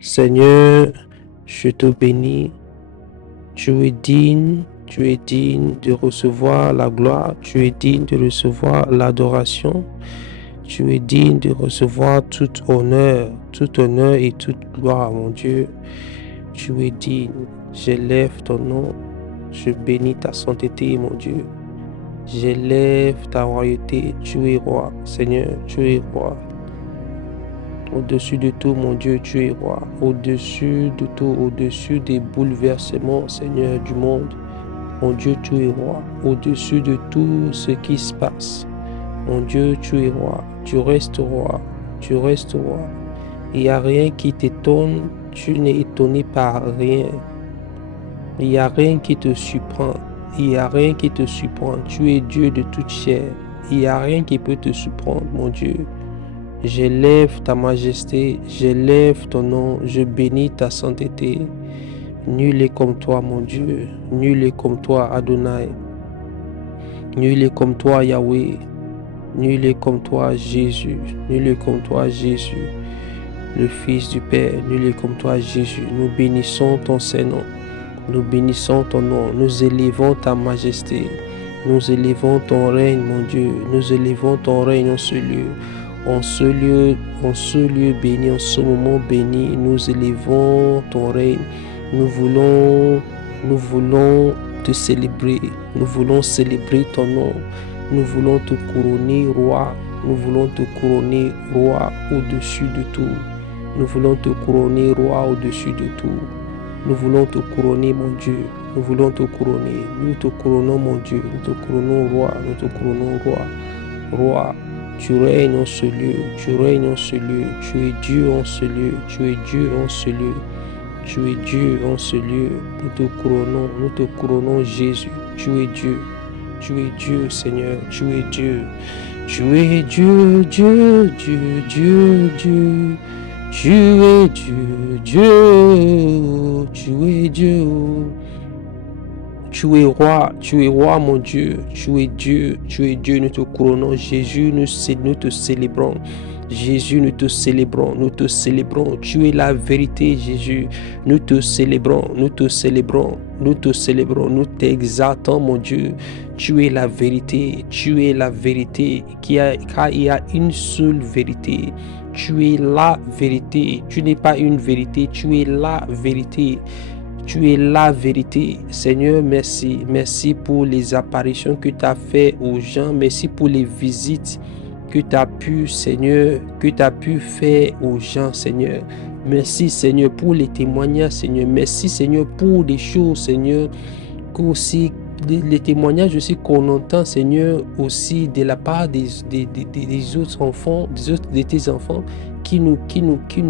Seigneur, je te bénis. Tu es digne de recevoir la gloire. Tu es digne de recevoir l'adoration. Tu es digne de recevoir tout honneur et toute gloire, mon Dieu. Tu es digne. J'élève ton nom. Je bénis ta sainteté, mon Dieu. J'élève ta royauté. Tu es roi. Seigneur, tu es roi. Au-dessus de tout, mon Dieu, tu es roi. Au-dessus de tout, au-dessus des bouleversements, Seigneur du monde. Mon Dieu, tu es roi. Au-dessus de tout ce qui se passe. Mon Dieu, tu es roi. Tu restes roi. Tu restes roi. Il n'y a rien qui t'étonne. Tu n'es étonné par rien. Il n'y a rien qui te surprend. Il n'y a rien qui te surprend. Tu es Dieu de toute chair. Il n'y a rien qui peut te surprendre, mon Dieu. J'élève ta majesté, j'élève ton nom, je bénis ta sainteté. Nul est comme toi, mon Dieu. Nul est comme toi, Adonai. Nul est comme toi, Yahweh. Nul est comme toi, Jésus. Nul est comme toi, Jésus, le Fils du Père. Nul est comme toi, Jésus. Nous bénissons ton Saint-Nom. Nous bénissons ton nom. Nous élevons ta majesté. Nous élevons ton règne, mon Dieu. Nous élevons ton règne en ce lieu. En ce lieu béni, en ce moment béni, nous élevons ton règne. Nous voulons te célébrer. Nous voulons célébrer ton nom. Nous voulons te couronner roi. Nous voulons te couronner roi au-dessus de tout. Nous voulons te couronner roi au-dessus de tout. Nous voulons te couronner, mon Dieu. Nous voulons te couronner. Nous te couronnons, mon Dieu. Nous te couronnons roi. Nous te couronnons roi. Roi. Tu règnes en ce lieu, tu règnes en ce lieu, tu es Dieu en ce lieu, tu es Dieu en ce lieu, tu es Dieu en ce lieu. Nous te couronnons Jésus, tu es Dieu Seigneur, tu es Dieu, Dieu, Dieu, Dieu, Dieu, tu es Dieu, tu es Dieu. Tu es roi mon Dieu, tu es Dieu, nous te couronnons Jésus, nous te célébrons. Jésus, nous te célébrons, tu es la vérité Jésus, nous te célébrons, nous t'exaltons mon Dieu, tu es la vérité, car il y a une seule vérité, tu es la vérité, tu n'es pas une vérité, tu es la vérité. Tu es la vérité. Seigneur, merci. Merci pour les apparitions que tu as fait aux gens. Merci pour les visites que tu as pu, Seigneur, faire aux gens, Seigneur. Merci, Seigneur, pour les témoignages, Seigneur. Merci, Seigneur, pour des choses, Seigneur, qu'aussi les témoignages aussi qu'on entend, Seigneur, aussi de la part des autres enfants, de tes enfants, qui nous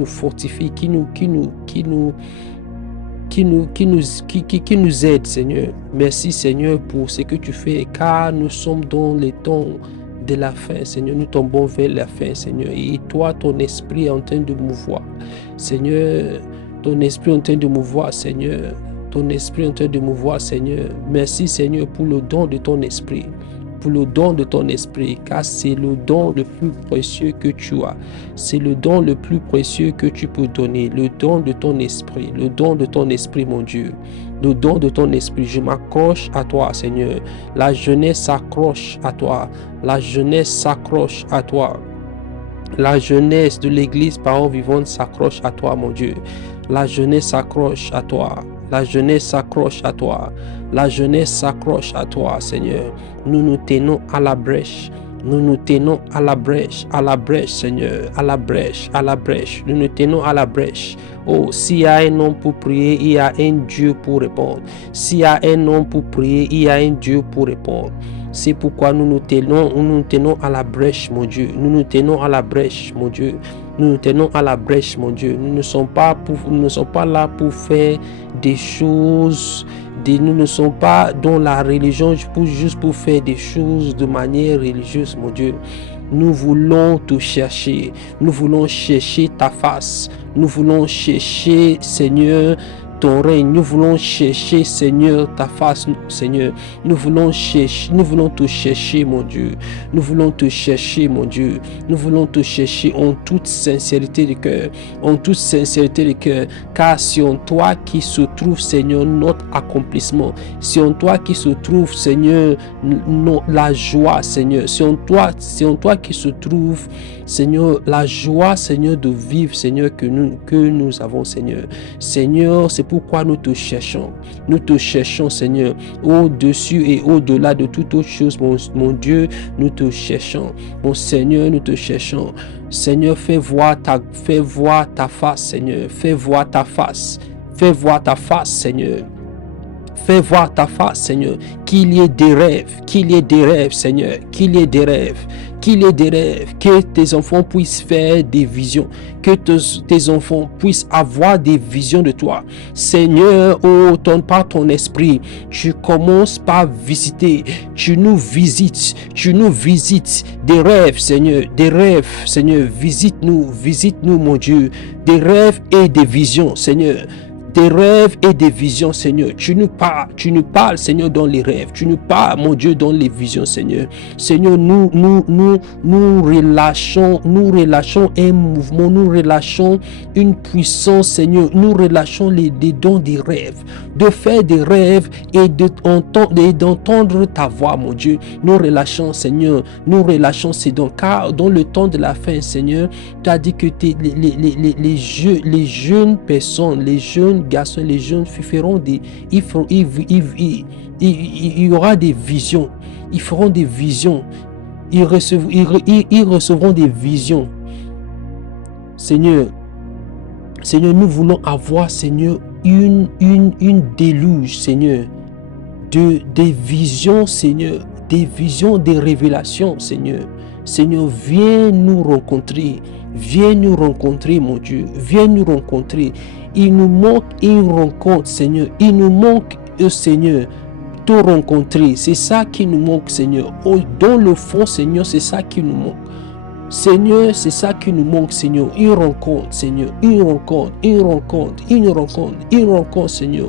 fortifient, qui nous aide, Seigneur. Merci, Seigneur, pour ce que tu fais, car nous sommes dans les temps de la fin, Seigneur. Nous tombons vers la fin, Seigneur. Et toi, ton esprit est en train de mouvoir, Seigneur. Ton esprit est en train de mouvoir, Seigneur. Ton esprit est en train de mouvoir, Seigneur. Merci, Seigneur, pour le don de ton esprit. Pour le don de ton esprit, car c'est le don le plus précieux que tu as. C'est le don le plus précieux que tu peux donner, le don de ton esprit, mon Dieu. Le don de ton esprit, je m'accroche à toi, Seigneur. La jeunesse s'accroche à toi. La jeunesse s'accroche à toi. La jeunesse de l'église Parole Vivante s'accroche à toi, mon Dieu. La jeunesse s'accroche à toi. La jeunesse s'accroche à toi. La jeunesse s'accroche à toi, Seigneur. Nous nous tenons à la brèche. Nous nous tenons à la brèche, Seigneur, à la brèche. Nous nous tenons à la brèche. Oh, s'il y a un homme pour prier, il y a un Dieu pour répondre. S'il y a un homme pour prier, il y a un Dieu pour répondre. C'est pourquoi nous nous tenons à la brèche, mon Dieu. Nous nous tenons à la brèche, mon Dieu. Nous nous tenons à la brèche, mon Dieu. Nous ne sommes pas là pour faire des choses. Nous ne sommes pas dans la religion juste pour faire des choses de manière religieuse, mon Dieu. Nous voulons te chercher. Nous voulons chercher ta face. Nous voulons chercher, Seigneur, ton règne. Nous voulons chercher, Seigneur, ta face, Seigneur. Nous voulons te chercher, mon Dieu. Nous voulons te chercher, mon Dieu. Nous voulons te chercher en toute sincérité de cœur. En toute sincérité de cœur. Car c'est en toi qui se trouve, Seigneur, notre accomplissement. C'est en toi qui se trouve, Seigneur, la joie, Seigneur. C'est en toi qui se trouve, Seigneur, la joie, Seigneur, de vivre, Seigneur, que nous avons, Seigneur. Seigneur, c'est pourquoi nous te cherchons. Nous te cherchons, Seigneur, au-dessus et au-delà de toute autre chose, mon Dieu, nous te cherchons. Mon Seigneur, nous te cherchons. Seigneur, fais voir ta face, Seigneur. Fais voir ta face. Fais voir ta face, Seigneur. Fais voir ta face, Seigneur. Qu'il y ait des rêves, Seigneur. Qu'il y ait des rêves. Que tes enfants puissent faire des visions. Que tes enfants puissent avoir des visions de toi. Seigneur, par ton esprit, tu commences par visiter. Tu nous visites des rêves, Seigneur. Des rêves, Seigneur. Visite-nous, mon Dieu. Des rêves et des visions, Seigneur. Des rêves et des visions, Seigneur. Tu nous parles, Seigneur, dans les rêves. Tu nous parles, mon Dieu, dans les visions, Seigneur. Seigneur, nous relâchons un mouvement, nous relâchons une puissance, Seigneur. Nous relâchons les dons des rêves, de faire des rêves et d'entendre ta voix, mon Dieu. Nous relâchons, Seigneur. Nous relâchons ces dons, car dans le temps de la fin, Seigneur, tu as dit que les jeunes personnes, les jeunes garçons, les jeunes filles feront il y aura des visions. Ils feront des visions. Ils recevront des visions. Seigneur, nous voulons avoir, Seigneur, une déluge, Seigneur, des visions, Seigneur, des visions, des révélations, Seigneur. Seigneur, viens nous rencontrer, mon Dieu, viens nous rencontrer. Il nous manque une rencontre, Seigneur. Il nous manque, Seigneur, te rencontrer. C'est ça qui nous manque, Seigneur. Dans le fond, Seigneur, c'est ça qui nous manque. Seigneur, c'est ça qui nous manque, Seigneur. Une rencontre, Seigneur. Une rencontre, Seigneur.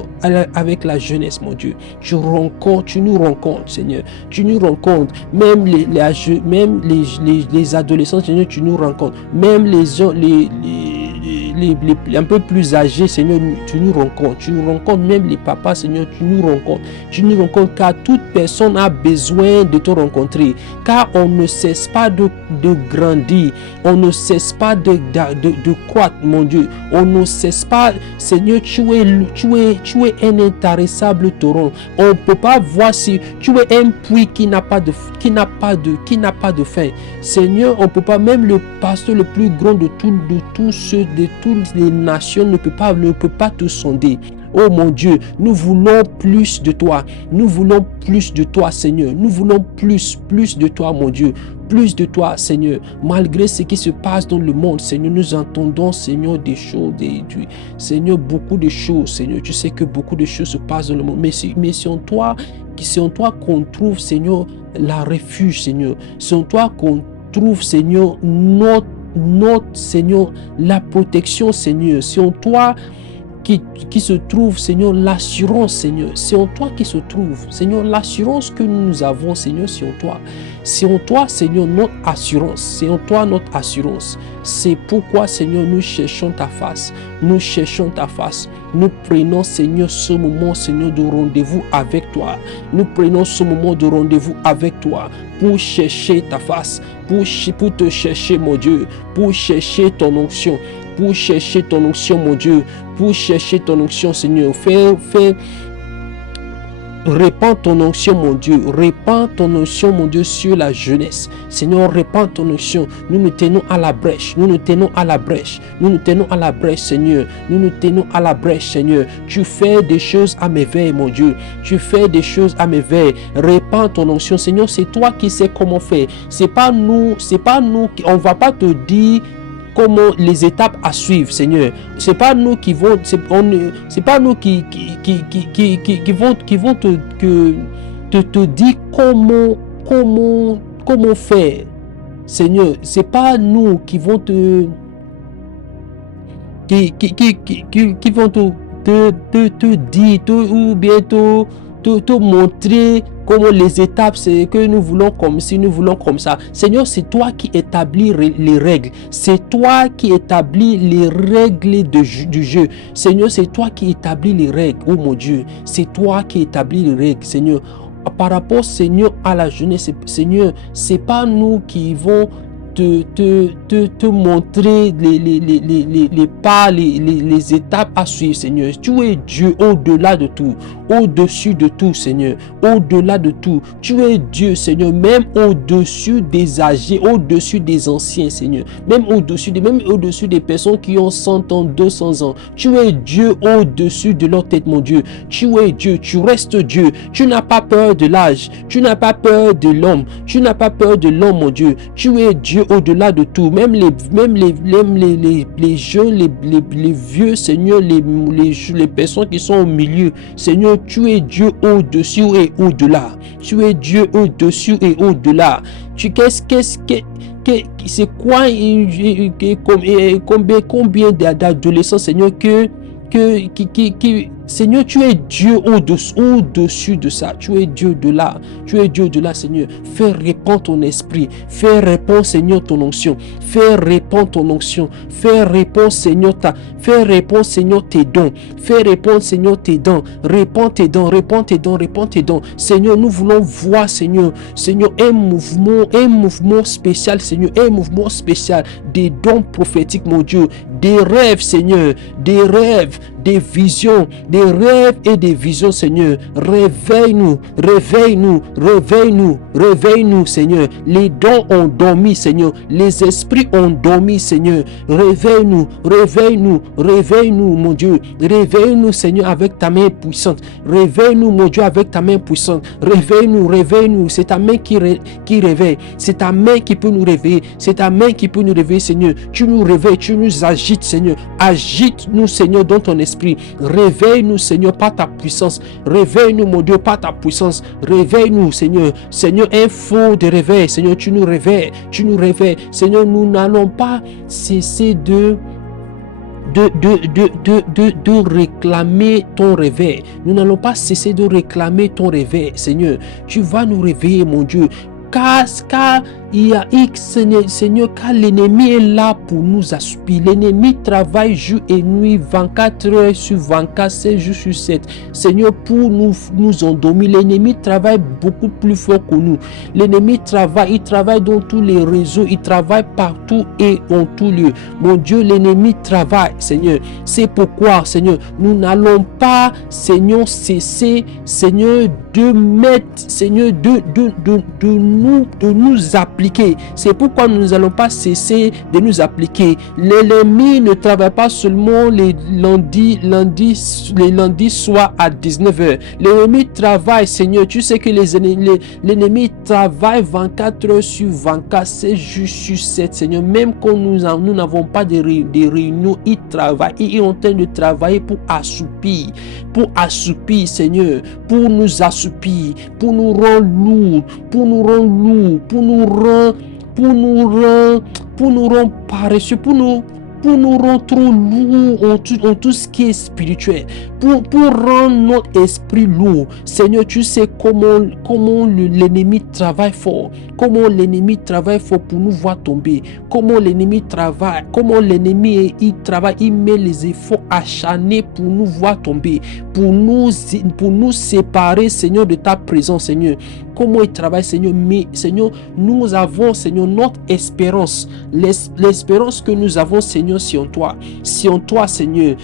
Avec la jeunesse, mon Dieu. Tu nous rencontres, Seigneur. Tu nous rencontres. Même les adolescents, Seigneur, tu nous rencontres. Même les un peu plus âgés, Seigneur, tu nous rencontres. Tu nous rencontres. Même les papas, Seigneur, tu nous rencontres. Tu nous rencontres, car toute personne a besoin de te rencontrer. Car on ne cesse pas de grandir. On ne cesse pas de croître, mon Dieu. On ne cesse pas, Seigneur, tu es un intarissable torrent. On ne peut pas voir si tu es un puits qui n'a pas de fin. Seigneur, on ne peut pas, même le pasteur le plus grand de toutes les nations ne peut pas te sonder. Oh mon Dieu, nous voulons plus de toi. Nous voulons plus de toi, Seigneur. Nous voulons plus de toi, mon Dieu. Plus de toi, Seigneur. Malgré ce qui se passe dans le monde, Seigneur, nous entendons, Seigneur, des choses, Seigneur, beaucoup de choses, Seigneur. Tu sais que beaucoup de choses se passent dans le monde. Mais c'est en toi qu'on trouve, Seigneur, la refuge, Seigneur. C'est en toi qu'on trouve, Seigneur, notre Seigneur, la protection, Seigneur. C'est en toi qui se trouve, Seigneur, l'assurance, Seigneur. C'est en toi qui se trouve, Seigneur, l'assurance que nous avons, Seigneur, c'est en toi. C'est en toi, Seigneur, notre assurance. C'est en toi notre assurance. C'est pourquoi, Seigneur, nous cherchons ta face. Nous cherchons ta face. Nous prenons, Seigneur, ce moment, Seigneur, de rendez-vous avec toi. Nous prenons ce moment de rendez-vous avec toi pour chercher ta face, pour te chercher, mon Dieu, pour chercher ton onction. Pour chercher ton onction, mon Dieu, pour chercher ton onction, Seigneur. Répands ton onction, mon Dieu. Répands ton onction, mon Dieu, sur la jeunesse. Seigneur, répands ton onction. Nous nous tenons à la brèche. Nous nous tenons à la brèche. Nous nous tenons à la brèche, Seigneur. Nous nous tenons à la brèche, Seigneur. Tu fais des choses à merveille, mon Dieu. Tu fais des choses à merveille. Répands ton onction, Seigneur. C'est toi qui sais comment faire. C'est pas nous. On va pas te dire comment les étapes à suivre, Seigneur. C'est pas nous qui vont, c'est pas nous qui vont te dire comment faire, Seigneur. C'est pas nous qui vont te dire, ou bien te montrer comment les étapes, c'est que nous voulons comme ci, nous voulons comme ça. Seigneur, c'est toi qui établis les règles. C'est toi qui établis les règles du jeu. Seigneur, c'est toi qui établis les règles. Oh mon Dieu, c'est toi qui établis les règles, Seigneur. Par rapport, Seigneur, à la jeunesse, Seigneur, c'est pas nous qui vont te montrer les pas, les étapes à suivre, Seigneur. Tu es Dieu au-delà de tout, au-dessus de tout, Seigneur, au-delà de tout. Tu es Dieu, Seigneur, même au-dessus des âgés, au-dessus des anciens, Seigneur, même au-dessus des personnes qui ont 100 ans, 200 ans. Tu es Dieu au-dessus de leur tête, mon Dieu. Tu es Dieu, tu restes Dieu. Tu n'as pas peur de l'âge, tu n'as pas peur de l'homme, tu n'as pas peur de l'homme, mon Dieu. Tu es Dieu au-delà de tout, même les jeunes, les vieux, Seigneur, les personnes qui sont au milieu, Seigneur, tu es Dieu au-dessus et au-delà. Tu es Dieu au-dessus et au-delà. C'est quoi combien d'adolescents, Seigneur, Seigneur, tu es Dieu au-dessus de ça. Tu es Dieu de là. Tu es Dieu de là, Seigneur. Fais répandre ton esprit. Fais répandre, Seigneur, ton onction. Fais répandre ton onction. Fais répandre, Seigneur, fais répandre, Seigneur, tes dons. Fais répandre, Seigneur, tes dons. Répands tes dons, répands tes dons, répands tes dons. Seigneur, nous voulons voir, Seigneur, un mouvement spécial, Seigneur, un mouvement spécial des dons prophétiques, mon Dieu, des rêves, Seigneur, des rêves, des visions, des rêves et des visions, Seigneur. Réveille-nous, réveille-nous, réveille-nous, réveille-nous, Seigneur. Les dons ont dormi, Seigneur. Les esprits ont dormi, Seigneur. Réveille-nous, réveille-nous, réveille-nous, mon Dieu. Réveille-nous, Seigneur, avec ta main puissante. Réveille-nous, mon Dieu, avec ta main puissante. Réveille-nous, réveille-nous. C'est ta main qui réveille. C'est ta main qui peut nous réveiller. C'est ta main qui peut nous réveiller, Seigneur. Tu nous réveilles, tu nous agites, Seigneur. Agite-nous, Seigneur, dans ton esprit. Réveille-nous, Seigneur, par ta puissance. Réveille-nous, mon Dieu, par ta puissance. Réveille-nous, Seigneur. Seigneur, un feu de réveil. Seigneur, tu nous réveilles. Tu nous réveilles. Seigneur, nous n'allons pas cesser de réclamer ton réveil. Nous n'allons pas cesser de réclamer ton réveil, Seigneur. Tu vas nous réveiller, mon Dieu. Car il y a Seigneur, car l'ennemi est là pour nous assoupir. L'ennemi travaille jour et nuit, 24 heures sur 24, 7 jours sur 7. Seigneur, pour nous endormir. L'ennemi travaille beaucoup plus fort que nous. L'ennemi travaille, il travaille dans tous les réseaux, il travaille partout et en tout lieu. Mon Dieu, l'ennemi travaille, Seigneur. C'est pourquoi, Seigneur, nous n'allons pas, Seigneur, cesser, Seigneur, de mettre, Seigneur, de nous appliquer. C'est pourquoi nous n'allons pas cesser de nous appliquer. L'ennemi ne travaille pas seulement les lundis soirs à 19h. L'ennemi travaille, Seigneur. Tu sais que l'ennemi travaille 24 heures sur 24, 7 jours sur 7, Seigneur. Même quand nous n'avons pas de réunions, il travaille. Il est en train de travailler pour assoupir, Seigneur, pour nous assoupir, pour nous rendre lourds, pour nous rendre paresseux, pour nous rendre trop lourds en tout ce qui est spirituel, pour rendre notre esprit lourd. Seigneur, tu sais comment l'ennemi travaille fort, pour nous voir tomber, comment l'ennemi travaille, il met les efforts acharnés pour nous voir tomber, pour nous séparer, Seigneur, de ta présence, Seigneur. Comment il travaille, Seigneur, mais Seigneur, nous avons, Seigneur, notre espérance, l'espérance que nous avons, Seigneur, c'est en toi, Seigneur,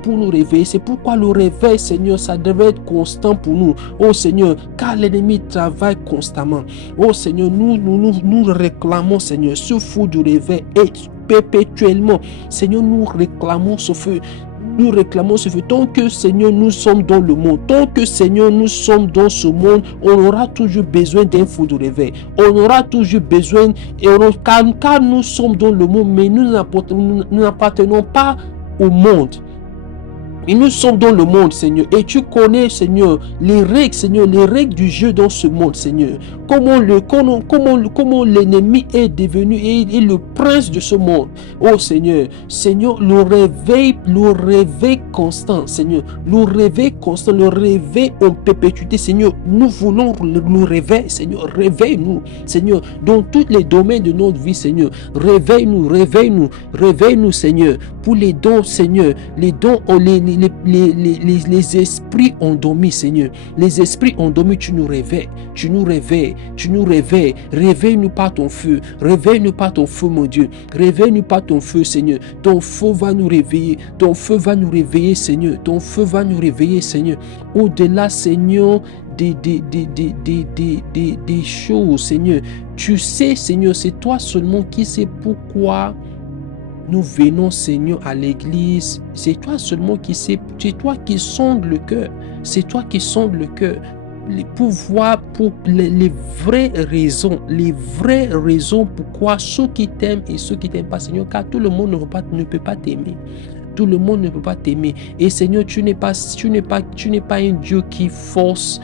pour nous réveiller. C'est pourquoi le réveil, Seigneur, ça devait être constant pour nous, oh Seigneur, car l'ennemi travaille constamment. Oh Seigneur, nous réclamons, Seigneur, ce feu du réveil et perpétuellement, Seigneur, nous réclamons ce feu. Nous réclamons ce feu. Tant que, Seigneur, nous sommes dans le monde, tant que, Seigneur, nous sommes dans ce monde, on aura toujours besoin d'un feu de réveil. On aura toujours besoin, car nous sommes dans le monde, mais nous n'appartenons pas au monde. Et nous sommes dans le monde, Seigneur. Et tu connais, Seigneur, les règles, Seigneur, les règles du jeu dans ce monde, Seigneur. Comment l'ennemi est devenu et le prince de ce monde. Oh Seigneur, Seigneur, le réveil constant, Seigneur. Le réveil constant, le réveil en perpétuité, Seigneur. Nous voulons le réveil, Seigneur. Réveille-nous, Seigneur, dans tous les domaines de notre vie, Seigneur. Réveille-nous, réveille-nous, réveille-nous, Seigneur. Pour les dons, Seigneur, les dons, les esprits endormis, Seigneur. Les esprits endormis, tu nous réveilles, tu nous réveilles, tu nous réveilles. Réveille-nous par ton feu, réveille-nous par ton feu, mon Dieu. Réveille-nous par ton feu, Seigneur. Ton feu va nous réveiller, ton feu va nous réveiller, Seigneur. Ton feu va nous réveiller, Seigneur. Au-delà, Seigneur, des choses, Seigneur. Tu sais, Seigneur, c'est toi seulement qui sais pourquoi nous venons, Seigneur, à l'église. C'est toi seulement qui sais, c'est toi qui sondes le cœur. C'est toi qui sondes le cœur. Pour voir pour les vraies raisons pourquoi ceux qui t'aiment et ceux qui t'aiment pas, Seigneur, car tout le monde ne peut pas t'aimer. Tout le monde ne peut pas t'aimer. Et Seigneur, tu n'es pas un Dieu qui force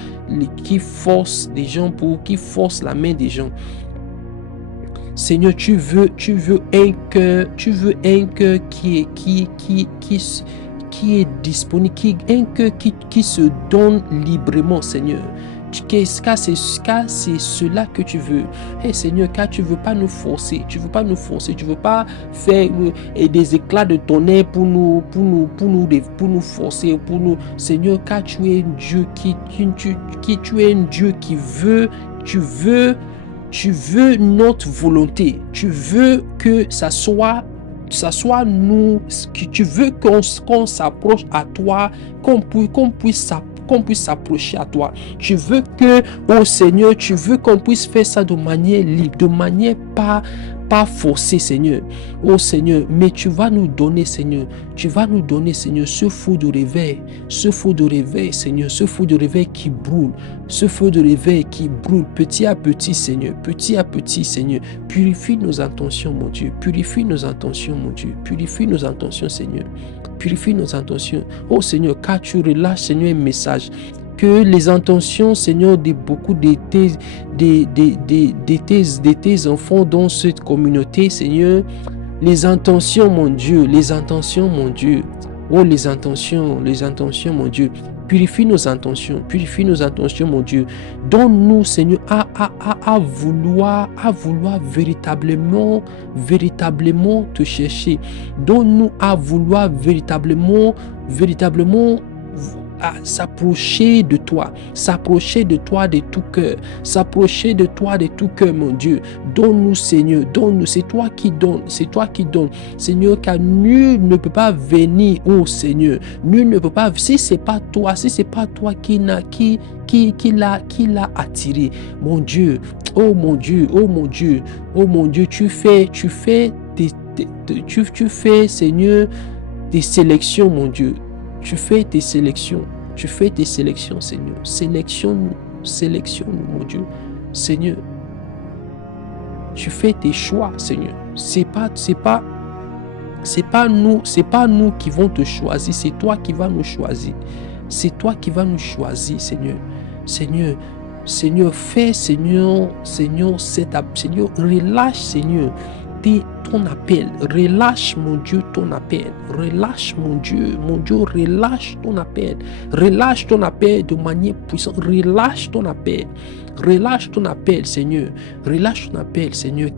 des gens qui force la main des gens. Seigneur, tu veux un cœur qui est disponible, un cœur qui se donne librement, Seigneur. Car c'est cela que tu veux. Hey Seigneur, car tu veux pas nous forcer, tu veux pas faire des éclats de tonnerre pour nous forcer, Seigneur, car tu es un Dieu tu es un Dieu qui veut, tu veux notre volonté. Tu veux que ça soit nous. Tu veux qu'on s'approche à toi, qu'on puisse s'approcher à toi. Tu veux que, oh Seigneur, tu veux qu'on puisse faire ça de manière libre, de manière pas forcée, Seigneur. Oh Seigneur, mais tu vas nous donner, Seigneur, ce feu de réveil, Seigneur, ce feu de réveil qui brûle, petit à petit, Seigneur, Purifie nos intentions, mon Dieu, purifie nos intentions, Seigneur. Purifie nos intentions. Oh Seigneur, car tu relâches, Seigneur, un message. Que les intentions, Seigneur, de beaucoup de tes enfants dans cette communauté, Seigneur, les intentions, mon Dieu. Oh, les intentions, mon Dieu. Purifie nos intentions, mon Dieu. Donne-nous, Seigneur, à vouloir véritablement te chercher. Donne-nous à vouloir véritablement à s'approcher de toi de tout cœur, mon Dieu. Donne-nous, Seigneur, donne-nous. C'est toi qui donnes, Seigneur, car nul ne peut pas venir, oh Seigneur, nul ne peut pas, si c'est pas toi qui l'a attiré, mon Dieu, oh mon Dieu, tu fais, Seigneur, des sélections, mon Dieu. Tu fais tes sélections, Seigneur. Sélectionne-nous, mon Dieu. Seigneur, tu fais tes choix, Seigneur. C'est pas nous qui vont te choisir, c'est toi qui vas nous choisir. Seigneur. Seigneur, fais, Seigneur, relâche, Seigneur, ton appel. Relâche, mon Dieu, ton appel. Relâche, mon Dieu, relâche ton appel. Relâche ton appel de manière puissante. Relâche ton appel, Seigneur.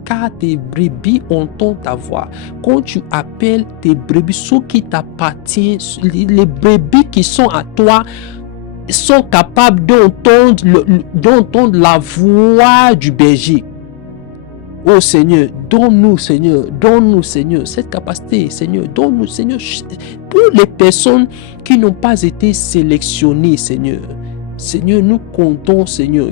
Car tes brebis entendent ta voix. Quand tu appelles tes brebis, ceux qui t'appartiennent, les brebis qui sont à toi, sont capables d'entendre la voix du berger. Oh Seigneur, donne-nous, Seigneur, cette capacité, Seigneur, donne-nous, Seigneur, pour les personnes qui n'ont pas été sélectionnées, Seigneur. Seigneur, nous comptons, Seigneur,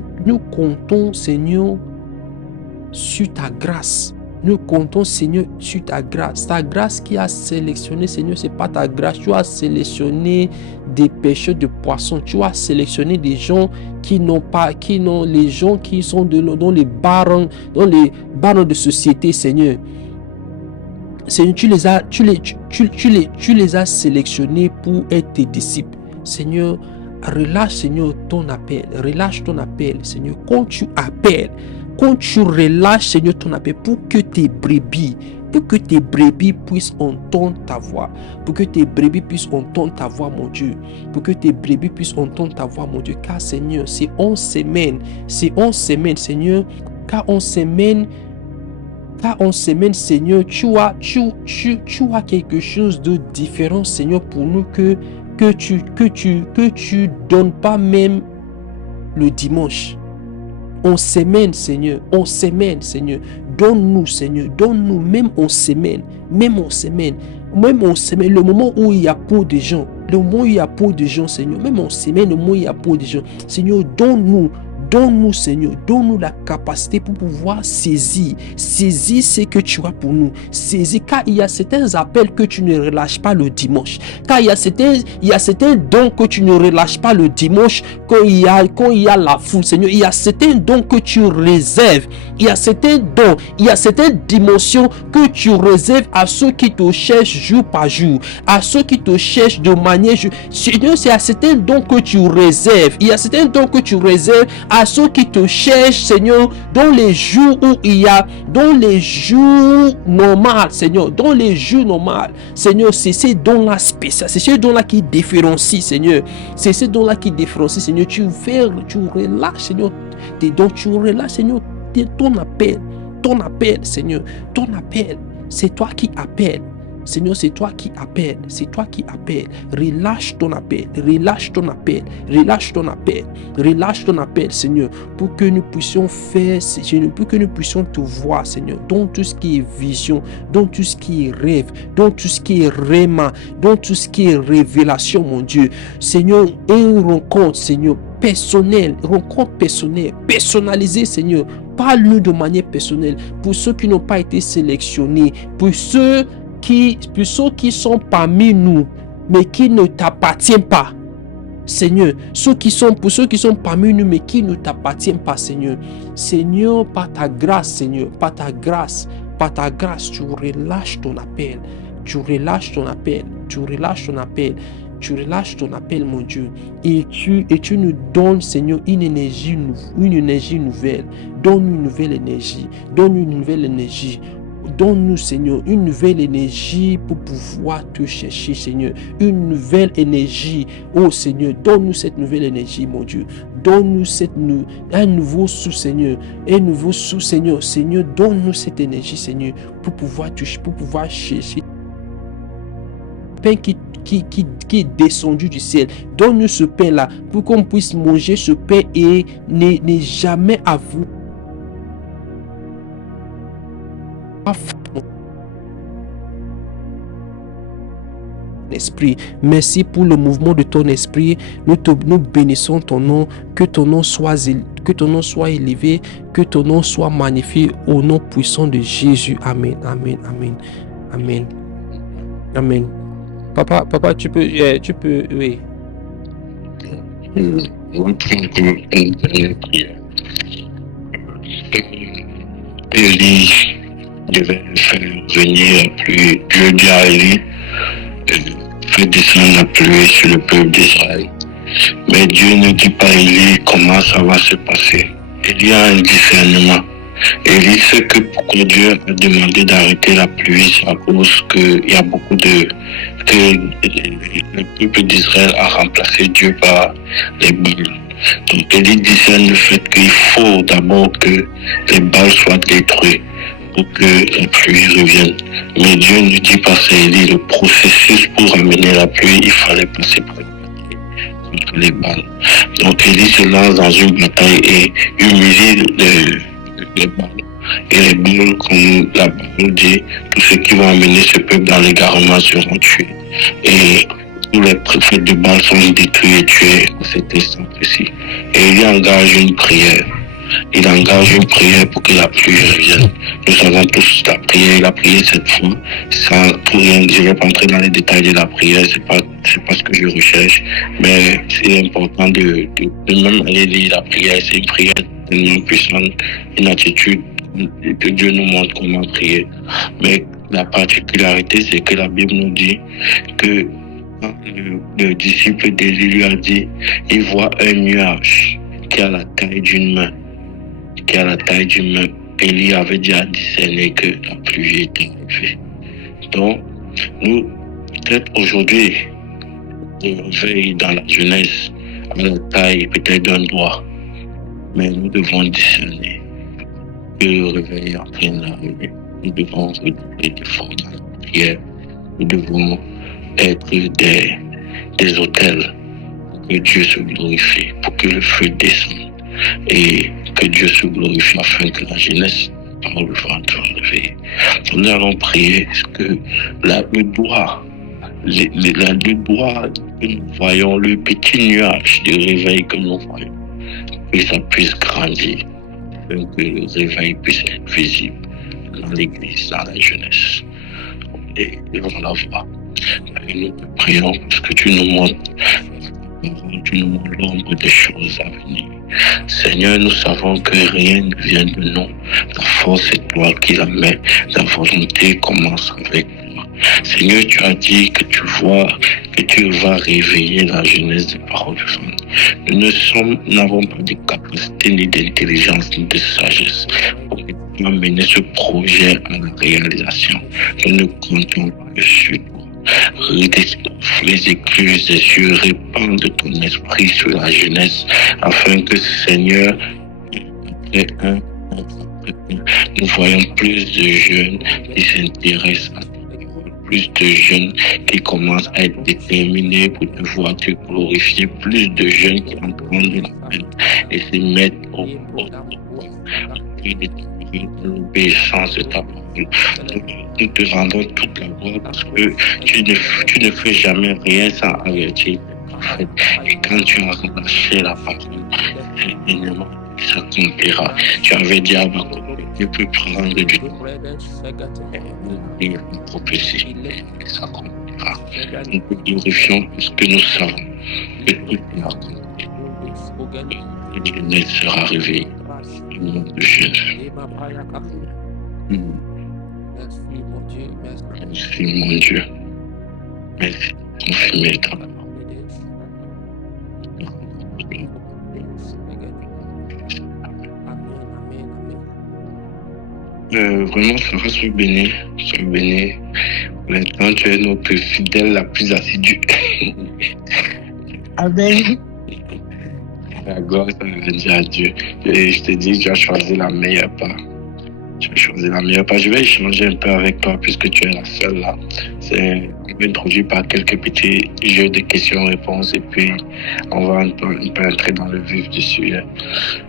sur ta grâce. Nous comptons, Seigneur, sur ta grâce. Ta grâce qui a sélectionné, Seigneur, c'est pas ta grâce. Tu as sélectionné des pêcheurs de poissons. Tu as sélectionné des gens les gens qui sont dans les barons de société, Seigneur. Seigneur, tu les as sélectionnés pour être tes disciples. Seigneur, relâche, Seigneur, ton appel. Relâche ton appel, Seigneur. Quand tu appelles, quand tu relâches, Seigneur, ton appel pour que tes brebis puissent entendre ta voix. Pour que tes brebis puissent entendre ta voix, mon Dieu. Pour que tes brebis puissent entendre ta voix, mon Dieu. Car, Seigneur, c'est 11 semaines, Seigneur. Car 11 semaines, Seigneur, tu as quelque chose de différent, Seigneur, pour nous que tu donnes pas même le dimanche. 11 semaines, Seigneur. Donne-nous même 11 semaines. Le moment où il y a peu de gens. Seigneur. Même 11 semaines, le moment où il y a peu de gens. Seigneur, donne-nous, Seigneur, donne-nous la capacité pour pouvoir saisir ce que tu as pour nous. Car il y a certains appels que tu ne relâches pas le dimanche. Car il y a certains dons que tu ne relâches pas le dimanche quand il y a la foule, Seigneur. Il y a certains dons que tu réserves. Il y a certains dons, il y a certaines dimensions que tu réserves à ceux qui te cherchent jour par jour, à ceux qui te cherchent de manière... Seigneur, c'est à certains dons que tu réserves. Il y a certains dons que tu réserves à ceux qui te cherchent, Seigneur, dans les jours où il y a, dans les jours normaux, Seigneur, Seigneur, c'est ces dons-là spéciaux, c'est ces dons-là qui différencient, Seigneur, Seigneur, tu relâches, Seigneur, tes dons, tu relâches, Seigneur, ton appel, Seigneur, c'est toi qui appelles. Seigneur, c'est toi qui appelles. Relâche ton appel, Seigneur, pour que nous puissions faire, Seigneur, pour que nous puissions te voir, Seigneur, dans tout ce qui est vision, dans tout ce qui est rêve, dans tout ce qui est réma, dans tout ce qui est révélation, mon Dieu. Seigneur, une rencontre, Seigneur, personnalisée, Seigneur. Parle-nous de manière personnelle pour ceux qui n'ont pas été sélectionnés, pour ceux qui sont parmi nous, mais qui ne t'appartiennent pas. Seigneur, pour ceux qui sont parmi nous, mais qui ne t'appartiennent pas, Seigneur. Seigneur, par ta grâce, Seigneur, par ta grâce, tu relâches ton appel. Tu relâches ton appel, mon Dieu. Et tu nous donnes, Seigneur, une énergie nouvelle. Donne-nous une nouvelle énergie. Donne-nous, Seigneur, une nouvelle énergie pour pouvoir te chercher, Seigneur. Une nouvelle énergie. Oh, Seigneur, donne-nous cette nouvelle énergie, mon Dieu. Donne-nous un nouveau sou, Seigneur. Seigneur, donne-nous cette énergie, Seigneur, pour pouvoir chercher. Pain qui est descendu du ciel. Donne-nous ce pain-là pour qu'on puisse manger ce pain et ne jamais avouer. Esprit, merci pour le mouvement de ton esprit. Nous bénissons ton nom. Que ton nom soit élevé, que ton nom soit magnifié au nom puissant de Jésus. Amen. Papa, tu peux, oui. Élie devait faire venir la pluie. Dieu dit à Élie, fais descendre la pluie sur le peuple d'Israël. Mais Dieu ne dit pas à Élie comment ça va se passer. Élie a un discernement. Élie sait que pourquoi Dieu a demandé d'arrêter la pluie, c'est à cause qu'il y a beaucoup que le peuple d'Israël a remplacé Dieu par les Baals. Donc Élie discerne le fait qu'il faut d'abord que les Baals soient détruits pour que la pluie revienne. Mais Dieu ne dit pas à Élie le processus pour amener la pluie, il fallait passer par contre les Baals. Donc Élie se lance dans une bataille et humilie les Baals. Et les Baals, comme la parole dit, tous ceux qui vont amener ce peuple dans l'égarement seront tués. Et tous les prophètes de Baal sont détruits et tués à cet instant précis. Et il engage une prière. Il engage une prière pour que la pluie revienne. Nous savons tous la prière. Il a prié cette fois. Sans tout rien, je ne vais pas entrer dans les détails de la prière. C'est pas ce que je recherche. Mais c'est important de même aller lire la prière. C'est une prière tellement puissante, une attitude que Dieu nous montre comment prier. Mais La particularité, c'est que la Bible nous dit que quand le disciple d'Élie lui a dit, il voit un nuage qui a la taille d'une main. Élie avait déjà discerné que la pluie était arrivée. Donc, nous, peut-être aujourd'hui, on réveille dans la jeunesse à la taille peut-être d'un doigt, mais nous devons discerner que le réveil est en train d'arriver. Nous devons redoubler d'efforts dans la prière. Nous devons être des autels pour que Dieu se glorifie, pour que le feu descende et que Dieu se glorifie afin que la jeunesse par le vent soit réveillée. Nous allons prier que le doigt que nous voyons, le petit nuage de réveil que nous voyons, que ça puisse grandir, afin que le réveil puisse être visible dans l'église, dans la jeunesse. Et on la voit. Et nous te prions parce que tu nous montres l'ombre des choses à venir. Seigneur, nous savons que rien ne vient de nous. La force est toi qui la mets. La volonté commence avec toi. Seigneur, tu as dit que tu vois, que tu vas réveiller la jeunesse des paroles de femme. Nous n'avons pas de capacité, ni d'intelligence, ni de sagesse pour mener ce projet à la réalisation. Nous ne comptons que sur toi. Les écluses des cieux, répandent de ton esprit sur la jeunesse, afin que, Seigneur, nous voyons plus de jeunes qui s'intéressent à ta parole, plus de jeunes qui commencent à être déterminés pour te voir te glorifier, plus de jeunes qui entendent l'appel et se mettent au l'obéissance de ta parole. Nous te rendons toute la gloire parce que tu ne fais jamais rien sans avertir tes prophètes. Et quand tu as relâché la parole, l'événement s'accomplira. Tu avais dit à Habakkuk, tu peux prendre du temps et la prophétie et s'accomplira. Nous te glorifions parce que nous savons que tout est accompli. La jeunesse sera réveillée. Au nom de Jésus. Merci mon Dieu. Merci de confirmer ta parole. Vraiment, Sarah, sois bénie. Sois bénie. Pour l'instant, tu es notre fidèle la plus assidue. Amen. La gloire à Dieu. Et je te dis, tu as choisi la meilleure part. Je vais échanger un peu avec toi puisque tu es la seule là. On va introduire par quelques petits jeux de questions-réponses et puis on va un peu entrer dans le vif du sujet.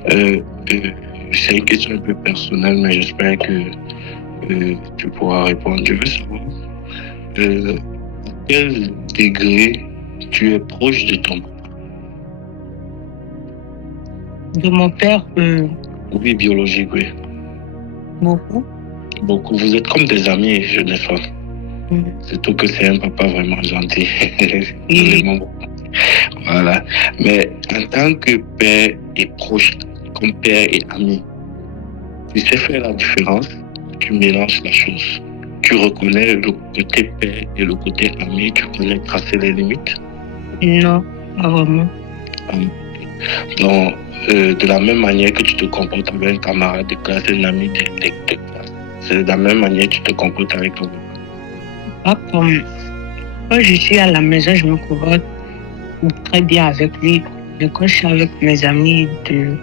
C'est une question un peu personnelle, mais j'espère que tu pourras répondre. Je veux savoir à quel degré tu es proche de ton papa? De mon père, Oui, biologique, oui. beaucoup. Beaucoup. Vous êtes comme des amis, je ne sais pas. Surtout que c'est un papa vraiment gentil. Vraiment. Voilà. Mais en tant que père et proche, comme père et ami, tu sais faire la différence, tu mélanges la chose. Tu reconnais le côté père et le côté ami, tu connais tracer les limites? Non, pas vraiment. Donc, de la même manière que tu te comportes avec un camarade de classe, un ami de classe, c'est de la même manière que tu te comportes avec ton papa. Pas comme quand je suis à la maison, je me comporte très bien avec lui. Mais quand je suis avec mes amis de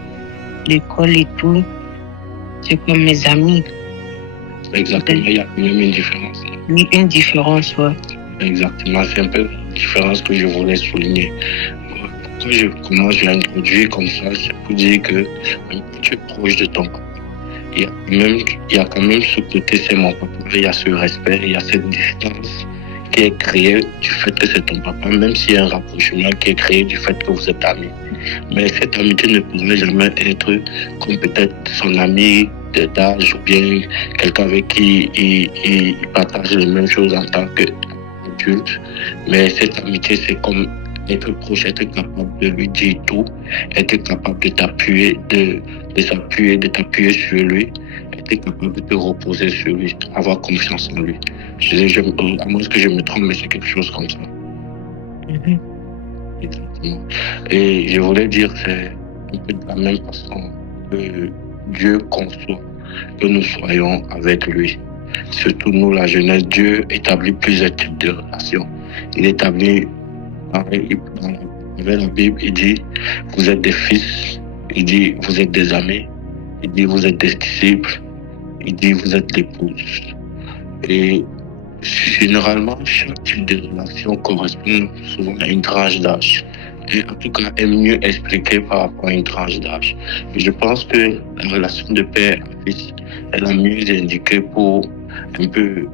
l'école et tout, c'est comme mes amis. Exactement, il y a quand même une différence. Oui, une différence, ouais. Exactement, c'est un peu la différence que je voulais souligner. Quand je commence à introduire comme ça, c'est pour dire que tu es proche de ton papa. Il y a quand même ce côté, c'est mon papa, il y a ce respect, il y a cette distance qui est créée du fait que c'est ton papa, même s'il y a un rapprochement qui est créé du fait que vous êtes amis. Mais cette amitié ne pourrait jamais être comme peut-être son ami d'âge ou bien quelqu'un avec qui il partage les mêmes choses en tant qu'adulte. Mais cette amitié, c'est comme être proche, être capable de lui dire tout, être capable de t'appuyer, de t'appuyer sur lui, être tu es capable de te reposer sur lui, avoir confiance en lui. À moins que je me trompe, mais c'est quelque chose comme ça. Exactement. Et je voulais dire, c'est un peu de la même façon que Dieu conçoit que nous soyons avec lui. Surtout nous, la jeunesse, Dieu établit plusieurs types de relations. Il établit, avec la Bible, il dit, vous êtes des fils, il dit, vous êtes des amis, il dit, vous êtes des disciples, il dit, vous êtes l'épouse. Et généralement, chaque type de relation correspond souvent à une tranche d'âge. Et en tout cas, est mieux expliqué par rapport à une tranche d'âge. Et je pense que la relation de père à fils est la mieux indiquée pour un peu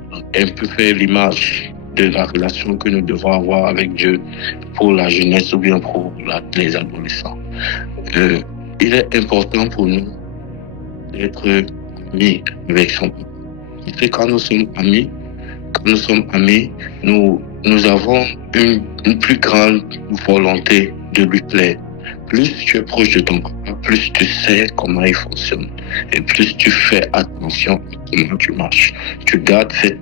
faire l'image de la relation que nous devons avoir avec Dieu pour la jeunesse ou bien pour les adolescents. Il est important pour nous d'être amis avec son papa. Et quand nous sommes amis, nous avons une plus grande volonté de lui plaire. Plus tu es proche de ton papa, plus tu sais comment il fonctionne. Et plus tu fais attention à comment tu marches. Tu gardes cette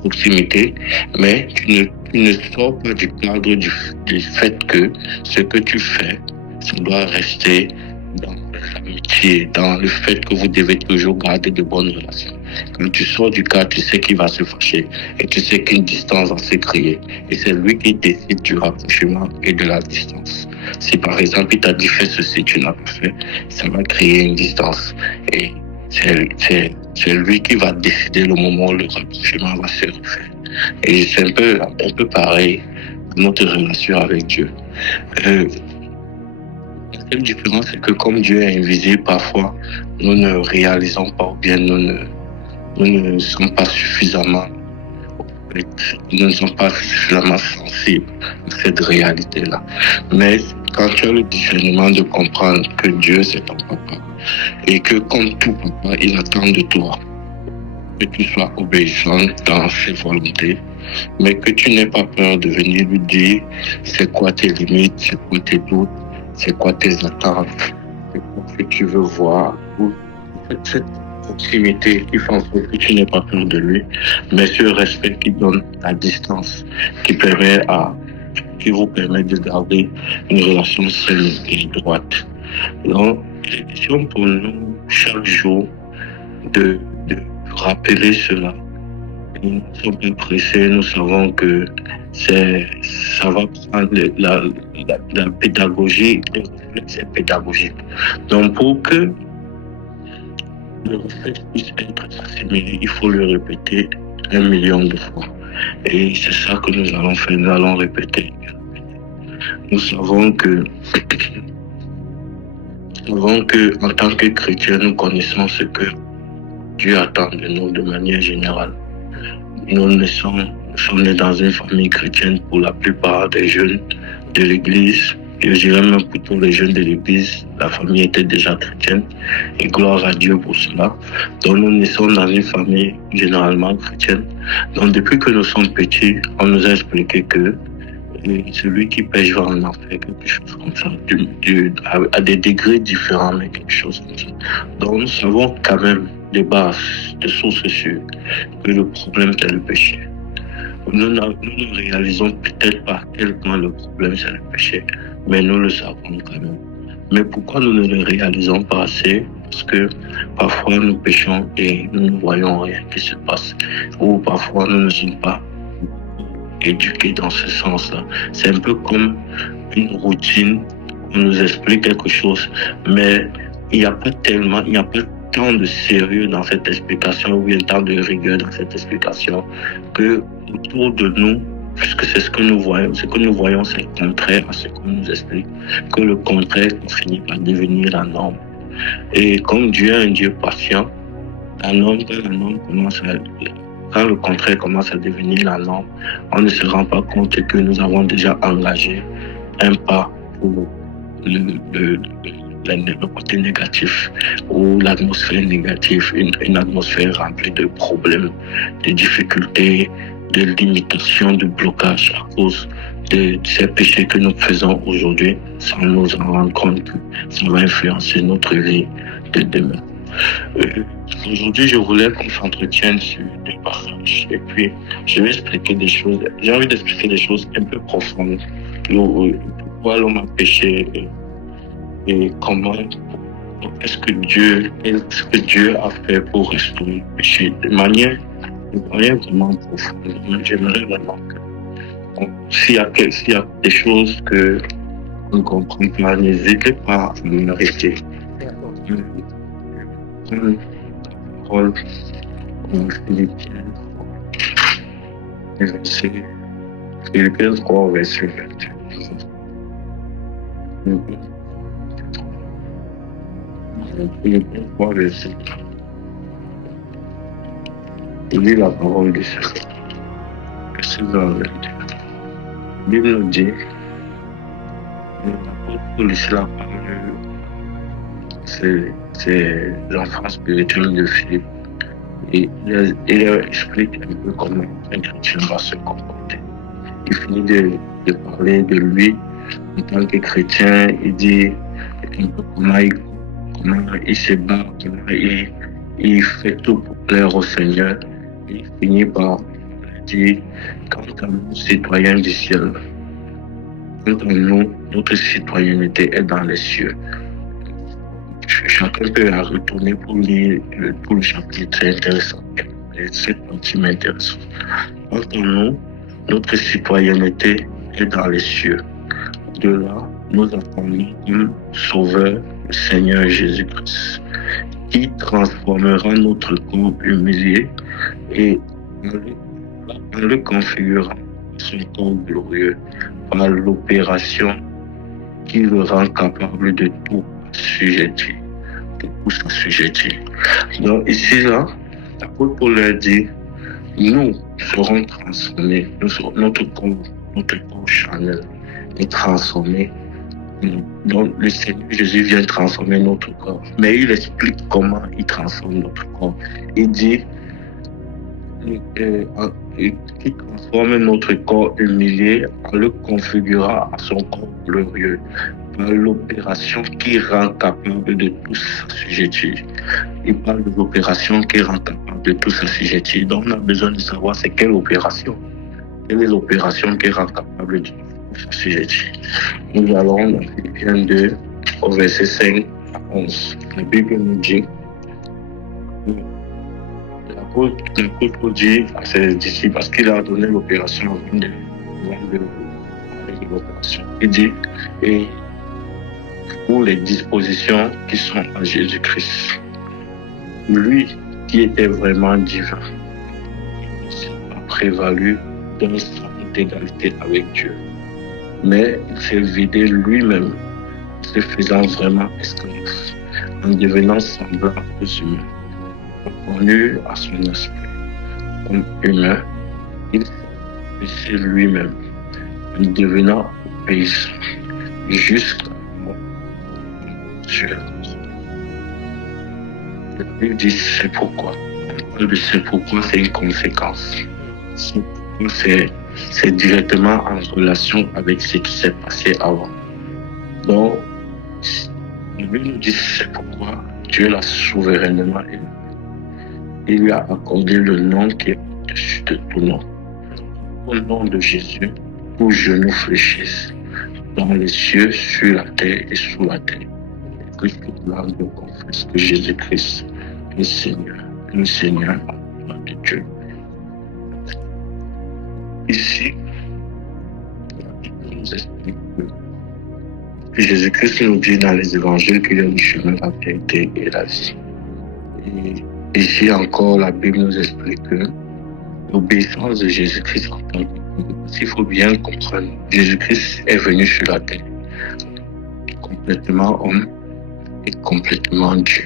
proximité, mais tu ne sors pas du cadre du fait que ce que tu fais, ça doit rester dans l'amitié, dans le fait que vous devez toujours garder de bonnes relations. Quand tu sors du cadre, tu sais qu'il va se fâcher et tu sais qu'une distance va se créer. Et c'est lui qui décide du rapprochement et de la distance. Si par exemple il t'a dit fais ceci, tu n'as pas fait, ça va créer une distance. Et c'est lui qui va décider le moment où le rapprochement va se refaire. Et c'est un peu pareil notre relation avec Dieu. La seule différence, c'est que comme Dieu est invisible, parfois, nous ne réalisons pas ou bien nous ne sommes pas suffisamment sensibles à cette réalité-là. Mais quand tu as le discernement de comprendre que Dieu, c'est ton papa, et que comme tout papa, il attend de toi que tu sois obéissant dans ses volontés, mais que tu n'aies pas peur de venir lui dire c'est quoi tes limites, c'est quoi tes doutes, c'est quoi tes attentes, c'est quoi que tu veux voir. Cette proximité qui fait en sorte que tu n'aies pas peur de lui, mais ce respect qui donne la distance, qui vous permet de garder une relation saine et droite. Donc, c'est question pour nous chaque jour de rappeler cela. Nous ne sommes pas pressés, nous savons que ça va prendre la pédagogie, le réflexe est pédagogique. Donc pour que le réflexe puisse être assimilé, il faut le répéter 1 million de fois. Et c'est ça que nous allons faire, nous allons répéter. Nous savons que en tant que chrétiens, nous connaissons ce que Dieu attend de nous de manière générale. Nous sommes nés dans une famille chrétienne pour la plupart des jeunes de l'église. Je dirais même pour tous les jeunes de l'église, la famille était déjà chrétienne. Et gloire à Dieu pour cela. Donc nous naissons dans une famille généralement chrétienne. Donc depuis que nous sommes petits, on nous a expliqué que celui qui pêche va en enfer, quelque chose comme ça, à des degrés différents, mais quelque chose comme ça. Donc nous savons quand même des bases, de sources sûres, que le problème c'est le péché. Nous ne réalisons peut-être pas à quel point le problème c'est le péché, mais nous le savons quand même. Mais pourquoi nous ne le réalisons pas assez? Parce que parfois nous péchons et nous ne voyons rien qui se passe. Ou parfois nous ne sommes pas éduqués dans ce sens-là. C'est un peu comme une routine. On nous explique quelque chose, mais il n'y a pas tant de sérieux dans cette explication, ou bien tant de rigueur dans cette explication, que autour de nous, puisque c'est ce que nous voyons, c'est le contraire à ce qu'on nous explique, que le contraire finit par devenir la norme. Et comme Dieu est un Dieu patient, quand le contraire commence à devenir la norme, on ne se rend pas compte que nous avons déjà engagé un pas pour le côté négatif ou l'atmosphère négative, une atmosphère remplie de problèmes, de difficultés, de limitations, de blocages à cause de ces péchés que nous faisons aujourd'hui, sans nous en rendre compte que ça va influencer notre vie de demain. Aujourd'hui, je voulais qu'on s'entretienne sur des passages. Et puis, je vais expliquer des choses. J'ai envie d'expliquer des choses un peu profondes. Pourquoi l'homme a péché et comment est-ce que Dieu a fait pour restaurer le péché de manière vraiment profonde. J'aimerais vraiment que s'il y a des choses que on ne comprend pas, n'hésitez pas à m'arrêter. Parole aux Philippiens, Philippiens 3, verset 21. Philippiens 3, verset 21. Il lit la parole du Seigneur. Verset 22. La Bible nous dit, l'apôtre Paul ici la parole, c'est l'enfant spirituel de Philippe. Et il explique un peu comment un chrétien va se comporter. Il finit de parler de lui en tant que chrétien. Il dit un peu comment il se bat, comment il fait tout pour plaire au Seigneur. Il finit par dire, quant à nous, citoyens du ciel, quant à nous, notre citoyenneté est dans les cieux. Chacun peut la retourner pour lire tout le chapitre, c'est intéressant. Et cette partie m'intéresse. Quant à nous, notre citoyenneté est dans les cieux. De là, nous attendons un Sauveur, le Seigneur Jésus-Christ, qui transformera notre corps humilié et en le configurant son corps glorieux par l'opération qui le rend capable de tout assujettir. Donc ici, là, l'apôtre Paul leur dit, nous serons transformés, notre corps charnel est transformé. Donc le Seigneur Jésus vient transformer notre corps. Mais il explique comment il transforme notre corps. Il dit qu'il transforme notre corps humilié en le configurant à son corps glorieux par l'opération qui rend capable de tout s'assujettir. Il parle de l'opération qui rend capable de tout s'assujettir. Donc on a besoin de savoir c'est quelle opération. Quelle est l'opération qui rend capable de tout s'assujettir. Nous allons dans Philippiens 2 au verset 5 à 11. La Bible nous dit, l'apôtre dit à ses disciples, parce qu'il a donné l'opération avant de l'opération. Il dit, et pour les dispositions qui sont à Jésus-Christ, lui qui était vraiment divin, il ne s'est pas prévalu d'un statut d'égalité avec Dieu, mais il s'est vidé lui-même, se faisant vraiment esclave, en devenant semblable aux humains. Reconnu à son aspect comme humain, il s'est baissé lui-même, en devenant paysan, jusqu'à la mort sur la croix. La Bible dit c'est pourquoi. C'est pourquoi c'est une conséquence. C'est pourquoi c'est directement en relation avec ce qui s'est passé avant. Donc, la Bible nous dit c'est pourquoi Dieu l'a souverainement élevé. Il lui a accordé le nom qui est au-dessus de tout nom. Au nom de Jésus, tout genou fléchisse dans les cieux, sur la terre et sous la terre. Et que toute langue confesse que Jésus-Christ est le Seigneur de Dieu. Ici, il nous explique que Jésus-Christ nous dit dans les évangiles qu'il est le chemin, la vérité et la vie. Et ici encore, la Bible nous explique que l'obéissance de Jésus-Christ en tant que il faut bien comprendre, Jésus-Christ est venu sur la terre, complètement homme et complètement Dieu.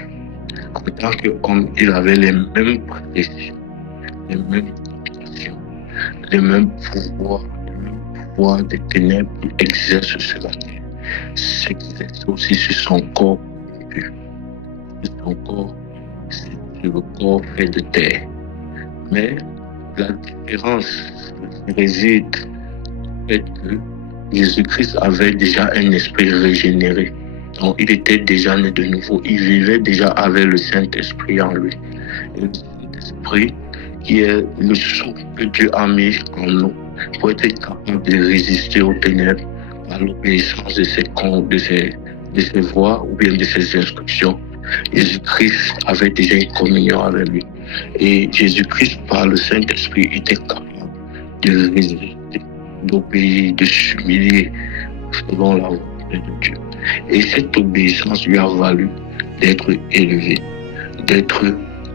En tant qu'homme, il avait les mêmes prédictions, les mêmes tentations, les mêmes pouvoirs des ténèbres qui exercent sur la terre, s'exercent aussi sur son corps corrompu. Son corps, c'est le corps fait de terre. Mais la différence réside au fait que Jésus-Christ avait déjà un esprit régénéré. Donc, il était déjà né de nouveau. Il vivait déjà avec le Saint-Esprit en lui. Et le Saint-Esprit, qui est le souffle que Dieu a mis en nous pour être capable de résister aux ténèbres par l'obéissance de ses voix ou bien de ses instructions. Jésus-Christ avait déjà une communion avec lui. Et Jésus-Christ, par le Saint-Esprit, était capable de résister, d'obéir, de s'humilier selon la volonté de Dieu. Et cette obéissance lui a valu d'être élevé, d'être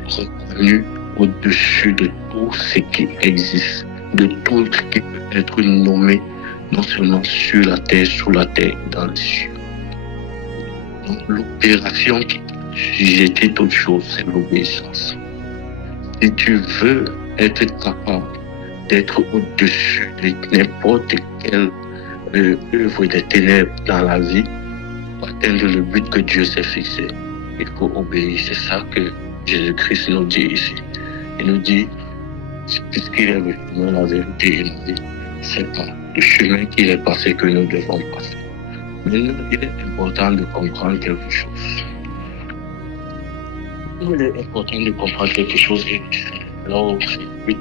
reconnu au-dessus de tout ce qui existe, de tout ce qui peut être nommé, non seulement sur la terre, sous la terre, dans les cieux. Donc l'opération qui sujettait toute chose, c'est l'obéissance. Si tu veux être capable d'être au-dessus de n'importe quelle œuvre des ténèbres dans la vie, pour atteindre le but que Dieu s'est fixé, il faut obéir. C'est ça que Jésus-Christ nous dit ici. Il nous dit, puisqu'il est le chemin, la vérité et la vie, c'est pas le chemin qu'il est passé que nous devons passer. Mais il est important de comprendre quelque chose. Il est important de comprendre quelque chose. Alors, c'est le but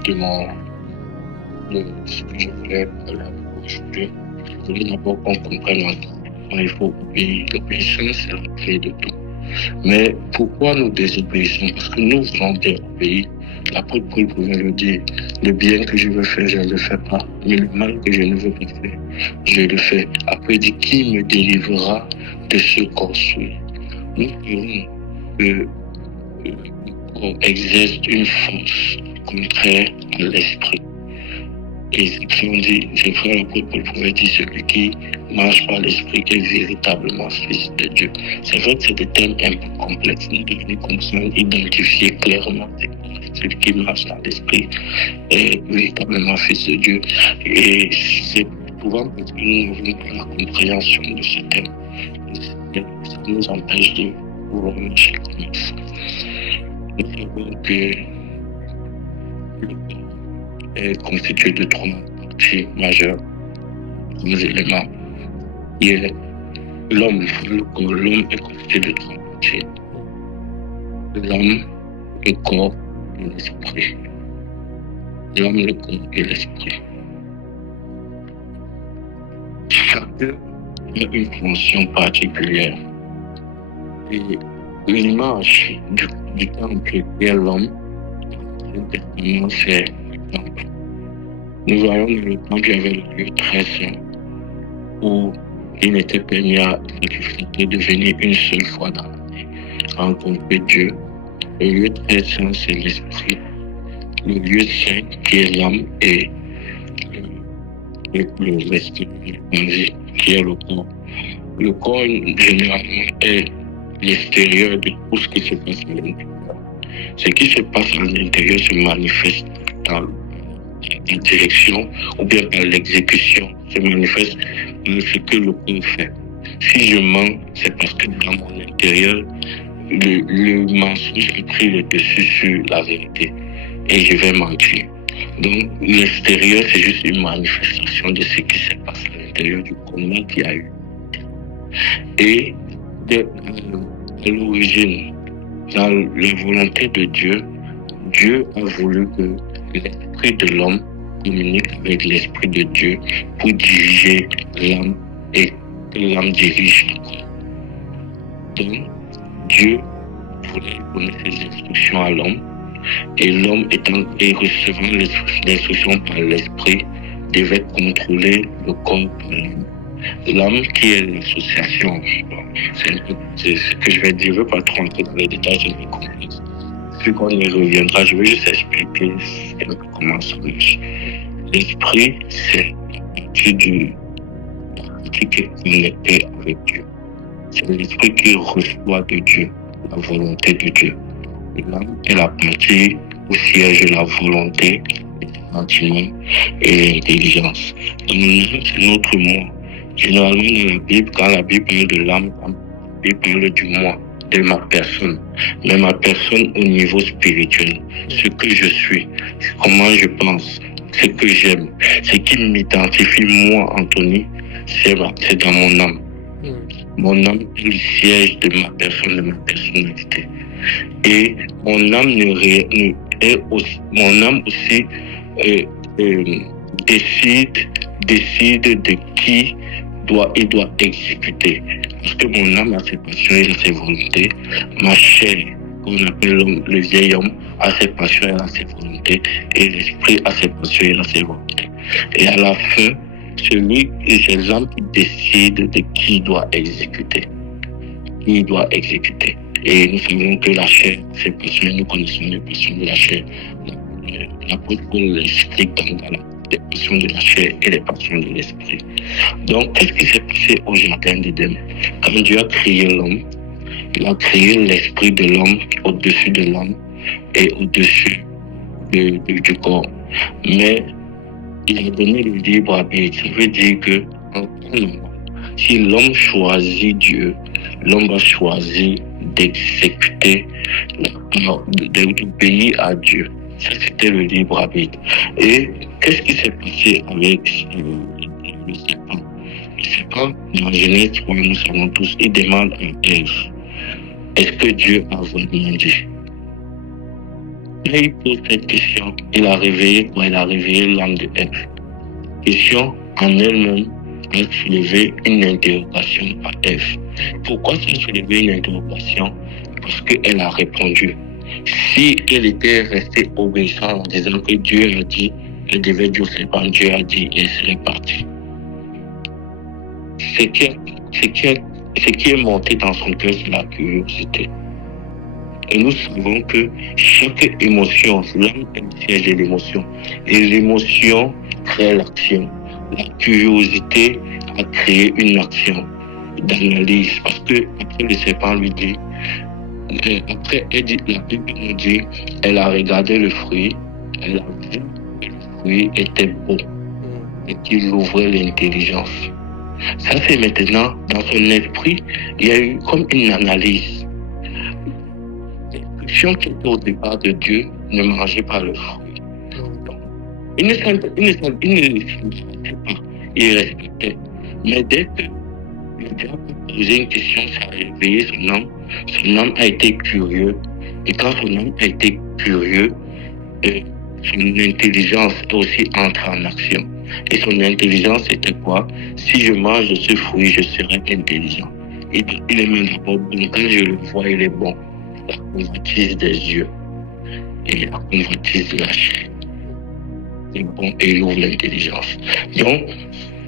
de ce que je voulais parler avec vous aujourd'hui. Je voulais d'abord qu'on comprenne comment il faut obéir. L'obéissance, c'est la clé de tout. Mais pourquoi nous désobéissons? Parce que nous voulons bien obéir. L'apôtre Paul pouvait le dire, le bien que je veux faire, je ne le fais pas. Mais le mal que je ne veux pas faire, je le fais. Après, il dit, qui me délivrera de ce corps souillé? Nous verrons que le corps exerce une force contraire à l'esprit. Et si on dit, c'est vrai, l'apôtre Paul pouvait dire, celui qui marche par l'esprit est véritablement fils de Dieu. C'est vrai que c'est des termes un peu complexes. Nous devons comprendre, identifier clairement celui qui marche dans l'esprit est véritablement fils de Dieu. Et c'est souvent parce que nous n'avons pas la compréhension de ce terme. Ça nous empêche de pouvoir marcher comme il faut. Nous savons que le corps est constitué de trois parties majeures, trois éléments. Il y a l'homme. L'homme est constitué de trois parties. L'homme, le corps et l'esprit. L'homme, le corps et l'esprit. Chacun a une fonction particulière. Et l'image du temple qui est l'homme, c'est le temple. Nous voyons dans le temple, il y avait le lieu très saint où il n'était permis à l'humanité de venir une seule fois dans l'année rencontrer Dieu. Le lieu très saint, c'est l'esprit. Le lieu saint qui est l'âme et le reste qui est le corps. Le corps, généralement, est l'extérieur de tout ce qui se passe à l'intérieur. Ce qui se passe à l'intérieur se manifeste dans la direction ou bien par l'exécution, se manifeste dans ce que le corps fait. Si je mens, c'est parce que dans mon intérieur, le mensonge a pris le dessus sur la vérité et je vais mentir. Donc l'extérieur, c'est juste une manifestation de ce qui se passe à l'intérieur du combat qu'il y a eu. Et à l'origine, dans la volonté de Dieu, Dieu a voulu que l'esprit de l'homme communique avec l'esprit de Dieu pour diriger l'âme et que l'âme dirige le corps. Donc, Dieu voulait donner ses instructions à l'homme et l'homme et recevant l'instruction par l'esprit devait contrôler le corps par l'âme. L'âme qui est l'association, c'est ce que je vais dire, je ne veux pas trop entrer dans les détails, je vais comprendre. Puis qu'on y reviendra, je vais juste expliquer comment ça marche. L'esprit, c'est la partie qui est connectée avec Dieu. C'est l'esprit qui reçoit de Dieu la volonté de Dieu. L'âme est la partie où siège la volonté, les sentiments et l'intelligence. Donc l'âme, c'est notre moi. Généralement dans la Bible, quand la Bible parle de l'âme, la Bible parle du moi, de ma personne. Mais ma personne au niveau spirituel, ce que je suis, comment je pense, ce que j'aime, ce qui m'identifie moi, Anthony, c'est dans mon âme. Mon âme est le siège de ma personne, de ma personnalité. Et mon âme mon âme aussi décide de qui il doit exécuter. Parce que mon âme a ses passions et a ses volontés. Ma chair, qu'on appelle le vieil homme, a ses passions et a ses volontés. Et l'esprit a ses passions et a ses volontés. Et à la fin, c'est les âmes qui décident de qui doit exécuter. Qui doit exécuter. Et nous savons que la chair, ses passions, nous connaissons les passions de la chair. L'apôtre Paul l'explique dans Galates, les passions de la chair et les passions de l'esprit. Donc, qu'est-ce qui s'est passé au jardin d'Éden? Quand Dieu a créé l'homme, il a créé l'esprit de l'homme au-dessus de l'homme et au-dessus du corps. Mais il a donné le libre arbitre. Ça veut dire que, si l'homme choisit Dieu, l'homme va choisir d'exécuter, d'obéir à Dieu. Ça, c'était le libre arbitre. Et qu'est-ce qui s'est passé avec le serpent? Le serpent, dans Genèse 3, nous savons tous, il demande à Ève, est-ce que Dieu a vraiment dit? Là, il pose cette question. Il a réveillé l'âme de Ève. Question en elle-même a soulevé une interrogation à Ève. Pourquoi ça a soulevé une interrogation? Parce qu'elle a répondu. Si elle était restée obéissante en disant que Dieu a dit, elle devait dire au serpent, Dieu a dit, et elle serait partie. Ce qui est monté dans son cœur, c'est la curiosité. Et nous savons que chaque émotion, l'âme est le siège de l'émotion. Et l'émotion crée l'action. La curiosité a créé une action d'analyse. Parce que après le serpent lui dit, après elle dit, la Bible nous dit, elle a regardé le fruit, elle a vu que le fruit était beau et qu'il ouvrait l'intelligence. Ça, c'est maintenant, dans son esprit, il y a eu comme une analyse. L'instruction qui était au départ de Dieu, ne mangez pas le fruit. Donc, il ne savait pas, il respectait. Mais dès que Dieu a posé une question, ça a réveillé son âme. Son âme a été curieux. Et quand son âme a été curieux, son intelligence aussi entre en action. Et son intelligence, c'était quoi? Si je mange de ce fruit, je serai intelligent. Il est même d'abord bon. Quand je le vois, il est bon. La convoitise des yeux et la convoitise de la chair. C'est bon et il ouvre l'intelligence. Donc,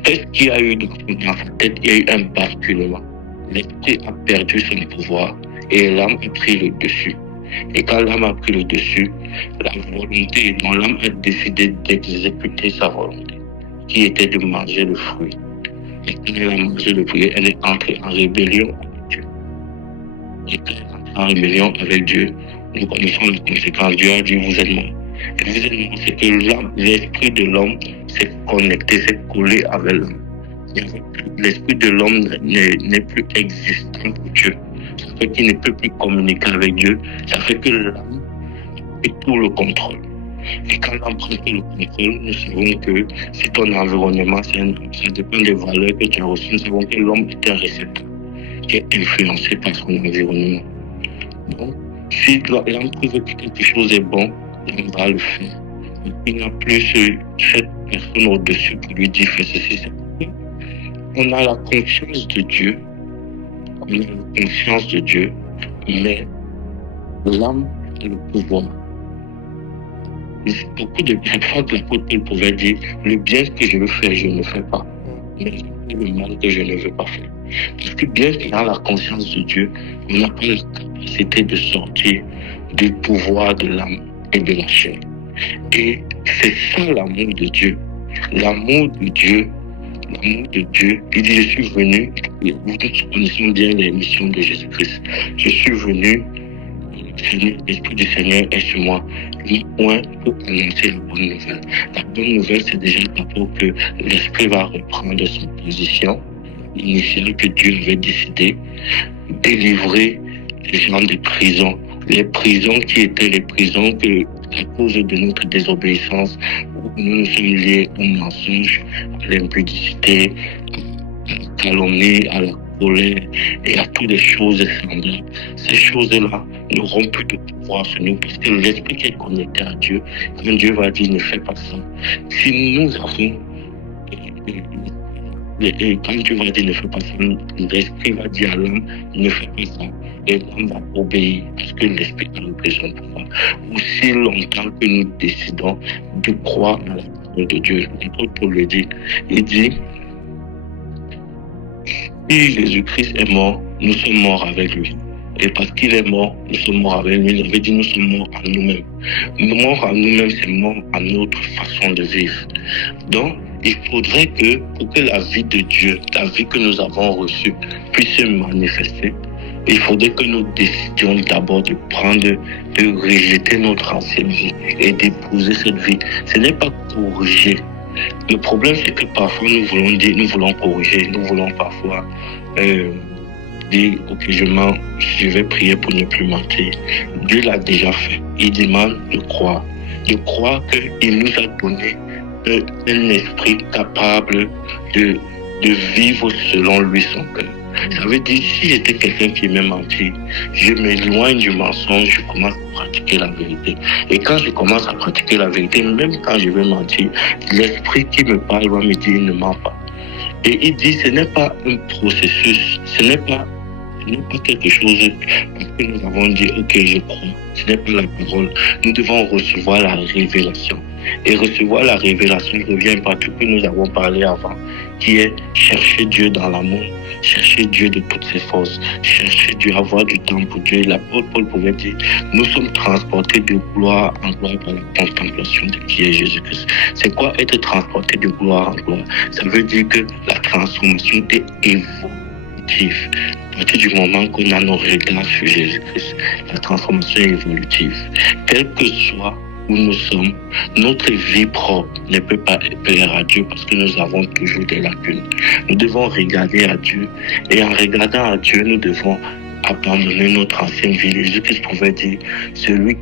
qu'est-ce qu'il y a eu dans sa tête? Il y a eu un basculement. L'esprit a perdu son pouvoir et l'âme a pris le dessus. Et quand l'âme a pris le dessus, la volonté, dont l'âme a décidé d'exécuter sa volonté, qui était de manger le fruit. Et quand elle a mangé le fruit, elle est entrée en rébellion avec Dieu. Et quand elle est entrée en rébellion avec Dieu, nous connaissons les conséquences. Dieu a dit, vous êtes morts. Et vous êtes morts, c'est que l'esprit de l'homme s'est connecté, s'est collé avec l'homme. L'esprit de l'homme n'est plus existant pour Dieu. Ça fait qu'il ne peut plus communiquer avec Dieu. Ça fait que l'âme a tout le contrôle. Et quand l'âme prend tout le contrôle, nous savons que si ton environnement, ça dépend des valeurs que tu as reçues, nous savons que l'homme est un récepteur qui est influencé par son environnement. Donc, si l'âme trouve que quelque chose est bon, l'âme va le faire. Il n'a plus cette personne au-dessus qui lui dit fais ceci, c'est pourquoi. On a la conscience de Dieu, mais l'âme a le pouvoir. Beaucoup de fois que l'apôtre Paul pouvait dire, le bien que je veux faire, je ne fais pas. Mais le mal que je ne veux pas faire. Parce que bien qu'il a la conscience de Dieu, on n'a pas la capacité de sortir du pouvoir de l'âme et de la chair. Et c'est ça l'amour de Dieu. L'amour de Dieu, il dit, je suis venu, vous connaissez bien les missions de Jésus-Christ. Je suis venu, l'Esprit du Seigneur est sur moi. Le point pour annoncer la bonne nouvelle. La bonne nouvelle, c'est déjà d'abord que l'Esprit va reprendre son position initiale que Dieu avait décidé, délivrer les gens des prisons. Les prisons qui étaient les prisons que, à cause de notre désobéissance, où nous sommes liés au mensonge, à l'impudicité, à la calomnie, à la colère et à toutes les choses semblables. Ces choses-là n'auront plus de pouvoir sur nous parce que l'esprit qui est connecté à Dieu, quand Dieu va dire ne fais pas ça, si nous avons et quand Dieu va dire ne fais pas ça, l'esprit va dire à l'homme ne fais pas ça. Et l'homme va obéir parce que l'esprit a le besoin de pouvoir. Aussi longtemps que nous décidons de croire à la parole de Dieu, l'apôtre Paul le dit, il dit si Jésus-Christ est mort, nous sommes morts avec lui. Et parce qu'il est mort, nous sommes morts avec lui. Il avait dit nous sommes morts à nous-mêmes. Mort à nous-mêmes, c'est mort à notre façon de vivre. Donc, il faudrait que, pour que la vie de Dieu, la vie que nous avons reçue, puisse se manifester, il faudrait que nous décidions d'abord de prendre, de rejeter notre ancienne vie et d'épouser cette vie. Ce n'est pas corriger. Le problème, c'est que parfois nous voulons dire, nous voulons corriger, nous voulons parfois dire, ok, je vais prier pour ne plus mentir. Dieu l'a déjà fait. Il demande de croire qu'il nous a donné un esprit capable de vivre selon lui son cœur. Ça veut dire, si j'étais quelqu'un qui aimait mentir, je m'éloigne du mensonge, je commence à pratiquer la vérité. Et quand je commence à pratiquer la vérité, même quand je vais mentir, l'esprit qui me parle va me dire ne mens pas. Et il dit, ce n'est pas un processus, ce n'est pas quelque chose parce que nous avons dit, ok, je crois. Ce n'est pas la parole. Nous devons recevoir la révélation. Et recevoir la révélation revient par tout ce que nous avons parlé avant, qui est chercher Dieu dans l'amour, chercher Dieu de toutes ses forces, chercher Dieu, avoir du temps pour Dieu. L'apôtre Paul pouvait dire, nous sommes transportés de gloire en gloire par la contemplation de qui est Jésus-Christ. C'est quoi être transporté de gloire en gloire? Ça veut dire que la transformation est évolutive. À partir du moment qu'on a nos regards sur Jésus-Christ, la transformation est évolutive. Quel que soit où nous sommes, notre vie propre ne peut pas plaire à Dieu parce que nous avons toujours des lacunes. Nous devons regarder à Dieu et en regardant à Dieu, nous devons abandonner notre ancienne vie. Jésus-Christ pouvait dire, celui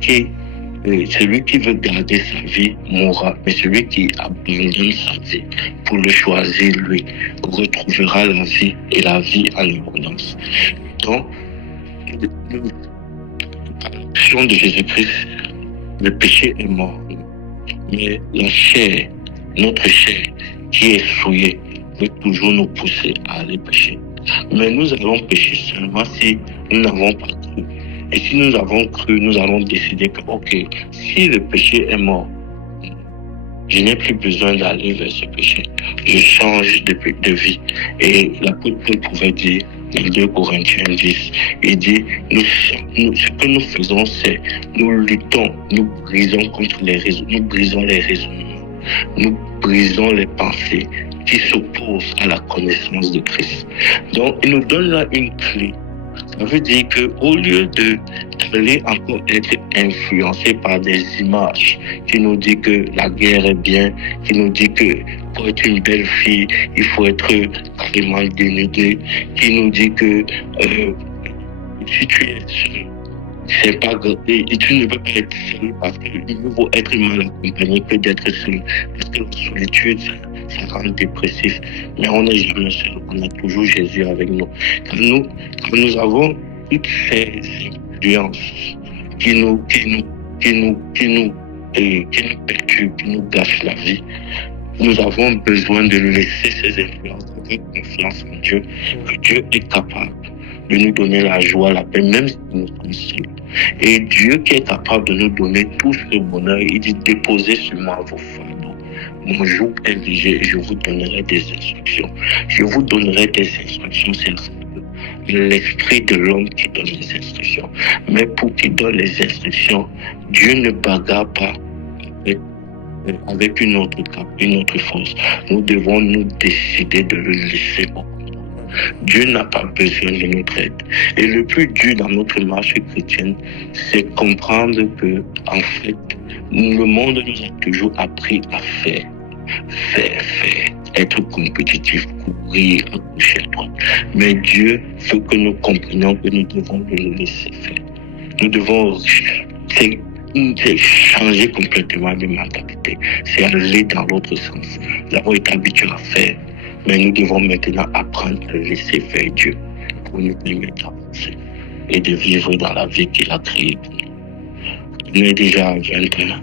qui veut garder sa vie mourra, mais celui qui abandonne sa vie pour le choisir, lui, retrouvera la vie et la vie en abondance. Donc, par l'action de Jésus-Christ, le péché est mort. Mais la chair, notre chair qui est souillée, veut toujours nous pousser à aller pécher. Mais nous allons pécher seulement si nous n'avons pas cru. Et si nous avons cru, nous allons décider que, ok, si le péché est mort, je n'ai plus besoin d'aller vers ce péché. Je change de vie. Et l'apôtre Paul pouvait dire, dans 2 Corinthiens 10, il dit, ce que nous faisons, c'est, nous luttons, nous brisons contre les raisons, nous brisons les raisonnements, nous brisons les pensées qui s'opposent à la connaissance de Christ. Donc, il nous donne là une clé. Ça veut dire qu'au lieu d'aller encore être influencé par des images qui nous disent que la guerre est bien, qui nous disent que pour être une belle fille, il faut être carrément dénudé, qui nous dit que si tu es seul, c'est pas grave, et tu ne peux pas être seul parce qu'il vaut être mal accompagné que d'être seul. Parce que la solitude, ça rend dépressif. Mais on n'est jamais seul, on a toujours Jésus avec nous. Quand nous avons toutes ces influences qui nous perturbent, qui nous gâchent la vie, nous avons besoin de laisser ces influences avec confiance en Dieu, que Dieu est capable de nous donner la joie, la paix, même si nous sommes seuls. Et Dieu qui est capable de nous donner tout ce bonheur, il dit, déposez sur moi vos fardeaux. Mon joug est léger et je vous donnerai des instructions. Je vous donnerai des instructions, c'est l'esprit de l'homme qui donne les instructions. Mais pour qu'il donne les instructions, Dieu ne bagarre pas avec une autre force. Nous devons nous décider de le laisser au contrôle. Dieu n'a pas besoin de notre aide. Et le plus dur dans notre marche chrétienne, c'est comprendre que, en fait, le monde nous a toujours appris à faire, être compétitif, courir à gauche et à droite. Mais Dieu veut que nous comprenions que nous devons le laisser faire. Nous devons changer complètement de mentalité. C'est aller dans l'autre sens. Nous avons été habitués à faire. Mais nous devons maintenant apprendre à laisser faire Dieu pour nous permettre d'avancer et de vivre dans la vie qu'il a créée pour nous. On est déjà à 21.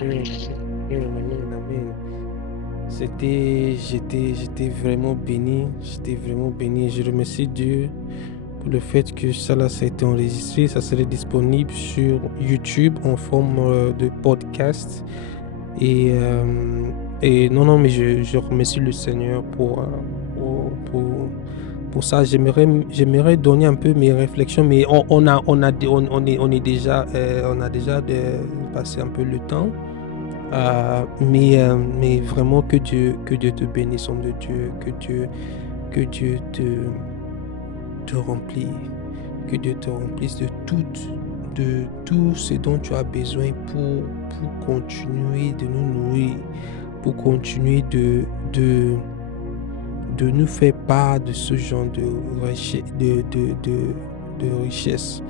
Amen. J'étais vraiment béni. J'étais vraiment béni. Je remercie Dieu pour le fait que ça a été enregistré. Ça serait disponible sur YouTube en forme de podcast. Et non, mais je remercie le Seigneur pour ça. J'aimerais donner un peu mes réflexions, mais on a déjà passé un peu le temps. Mais vraiment que Dieu te bénisse, homme de Dieu, que Dieu te remplisse, que Dieu te remplisse de tout ce dont tu as besoin pour continuer de nous nourrir, pour continuer de nous faire part de ce genre de richesse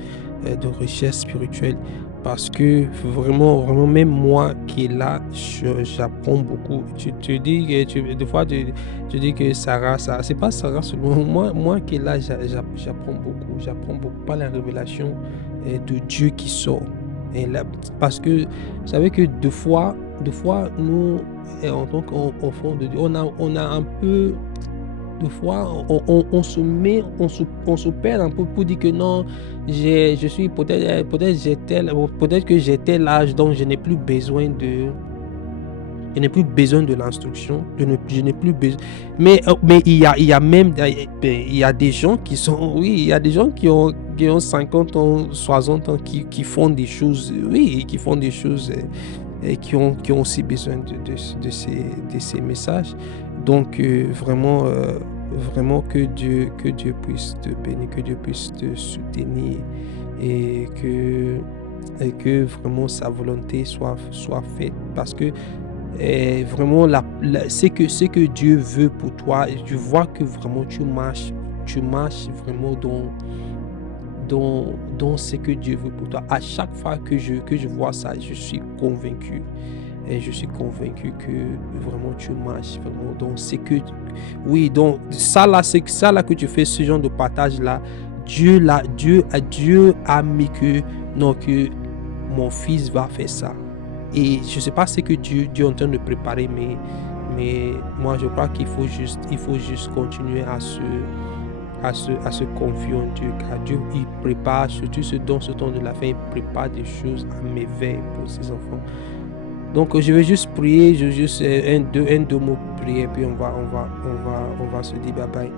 spirituelle. Parce que vraiment, même moi qui est là, j'apprends beaucoup. Tu dis que des fois, tu dis que Sarah, ça, c'est pas Sarah seulement. Moi qui est là, j'apprends beaucoup. J'apprends beaucoup par la révélation de Dieu qui sort. Et là, parce que vous savez que deux fois, nous, en tant qu'enfants de Dieu, on a un peu. Des fois, on se perd un peu pour dire que non, je suis peut-être que j'ai tel âge, donc je n'ai plus besoin de l'instruction, je n'ai plus besoin. Mais il y a des gens qui sont, oui, il y a des gens qui ont 50 ans, 60 ans, qui font des choses, oui, qui font des choses et qui ont aussi besoin de ces messages. Donc vraiment que Dieu puisse te bénir, que Dieu puisse te soutenir et que vraiment sa volonté soit faite, parce que vraiment c'est que Dieu veut pour toi. Je vois que vraiment tu marches vraiment dans ce que Dieu veut pour toi. À chaque fois que je vois ça, je suis convaincu. Et je suis convaincu que vraiment tu marches vraiment dans ce que... Oui, donc ça là, c'est ça là que tu fais, ce genre de partage là. Dieu a mis que mon fils va faire ça. Et je sais pas ce que Dieu est en train de préparer, mais moi je crois qu'il faut juste continuer à se confier en Dieu, car Dieu il prépare surtout ce temps de la fin, il prépare des choses à merveille pour ses enfants. Donc je vais juste prier, juste un, deux mots prier, puis on va se dire bye bye.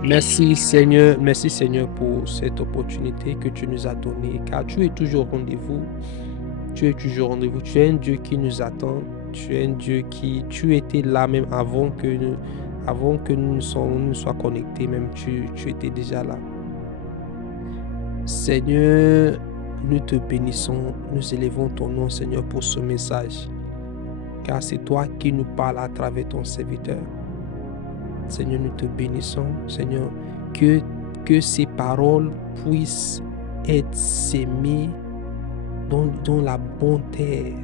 Merci Seigneur pour cette opportunité que tu nous as donnée, car tu es toujours au rendez-vous. Tu es un Dieu qui nous attend. Tu es un Dieu tu étais là même avant que nous ne soyons connectés, même tu étais déjà là. Seigneur, nous te bénissons, nous élevons ton nom, Seigneur, pour ce message, car c'est toi qui nous parles à travers ton serviteur. Seigneur, nous te bénissons, Seigneur, que ces paroles puissent être sémées dans la bonne terre,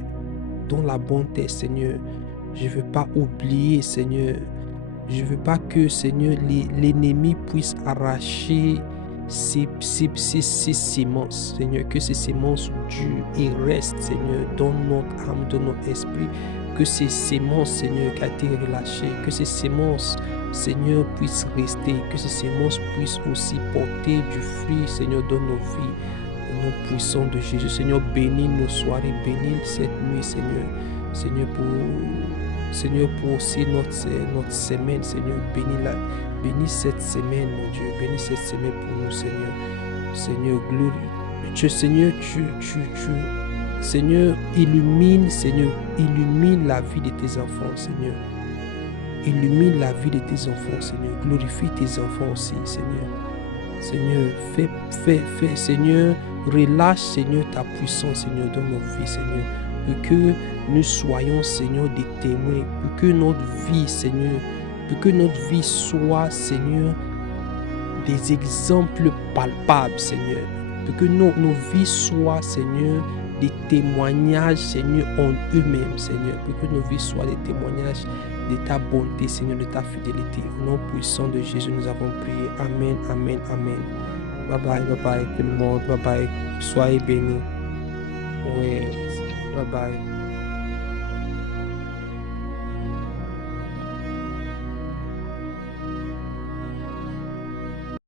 Seigneur. Je ne veux pas oublier, Seigneur. Je ne veux pas que, Seigneur, l'ennemi puisse arracher ces semences, Seigneur, que ces semences durent et restent, Seigneur, dans notre âme, dans notre esprit, que ces semences, Seigneur, qui a été relâchées, que ces semences, Seigneur, puissent rester, que ces semences puissent aussi porter du fruit, Seigneur, dans nos vies, au nom puissant de Jésus. Seigneur, bénis nos soirées, bénis cette nuit, Seigneur, pour aussi notre semaine, Seigneur, bénis cette semaine, mon Dieu, bénis cette semaine pour nous, Seigneur. Seigneur, gloire. Seigneur, illumine la vie de tes enfants, Seigneur. Illumine la vie de tes enfants, Seigneur. Glorifie tes enfants aussi, Seigneur. Seigneur, fais, Seigneur, relâche, Seigneur, ta puissance, Seigneur, dans nos vies, Seigneur. Pour que nous soyons, Seigneur, des témoins. Pour que notre vie, Seigneur, soit, Seigneur, des exemples palpables, Seigneur. Pour que nos vies soient, Seigneur, des témoignages, Seigneur, en eux-mêmes, Seigneur, pour que nos vies soient des témoignages de ta bonté, Seigneur, de ta fidélité. Au nom puissant de Jésus, nous avons prié. Amen, amen, amen. Bye bye tout le monde. Bye bye. Soyez bénis. Oui, bye bye.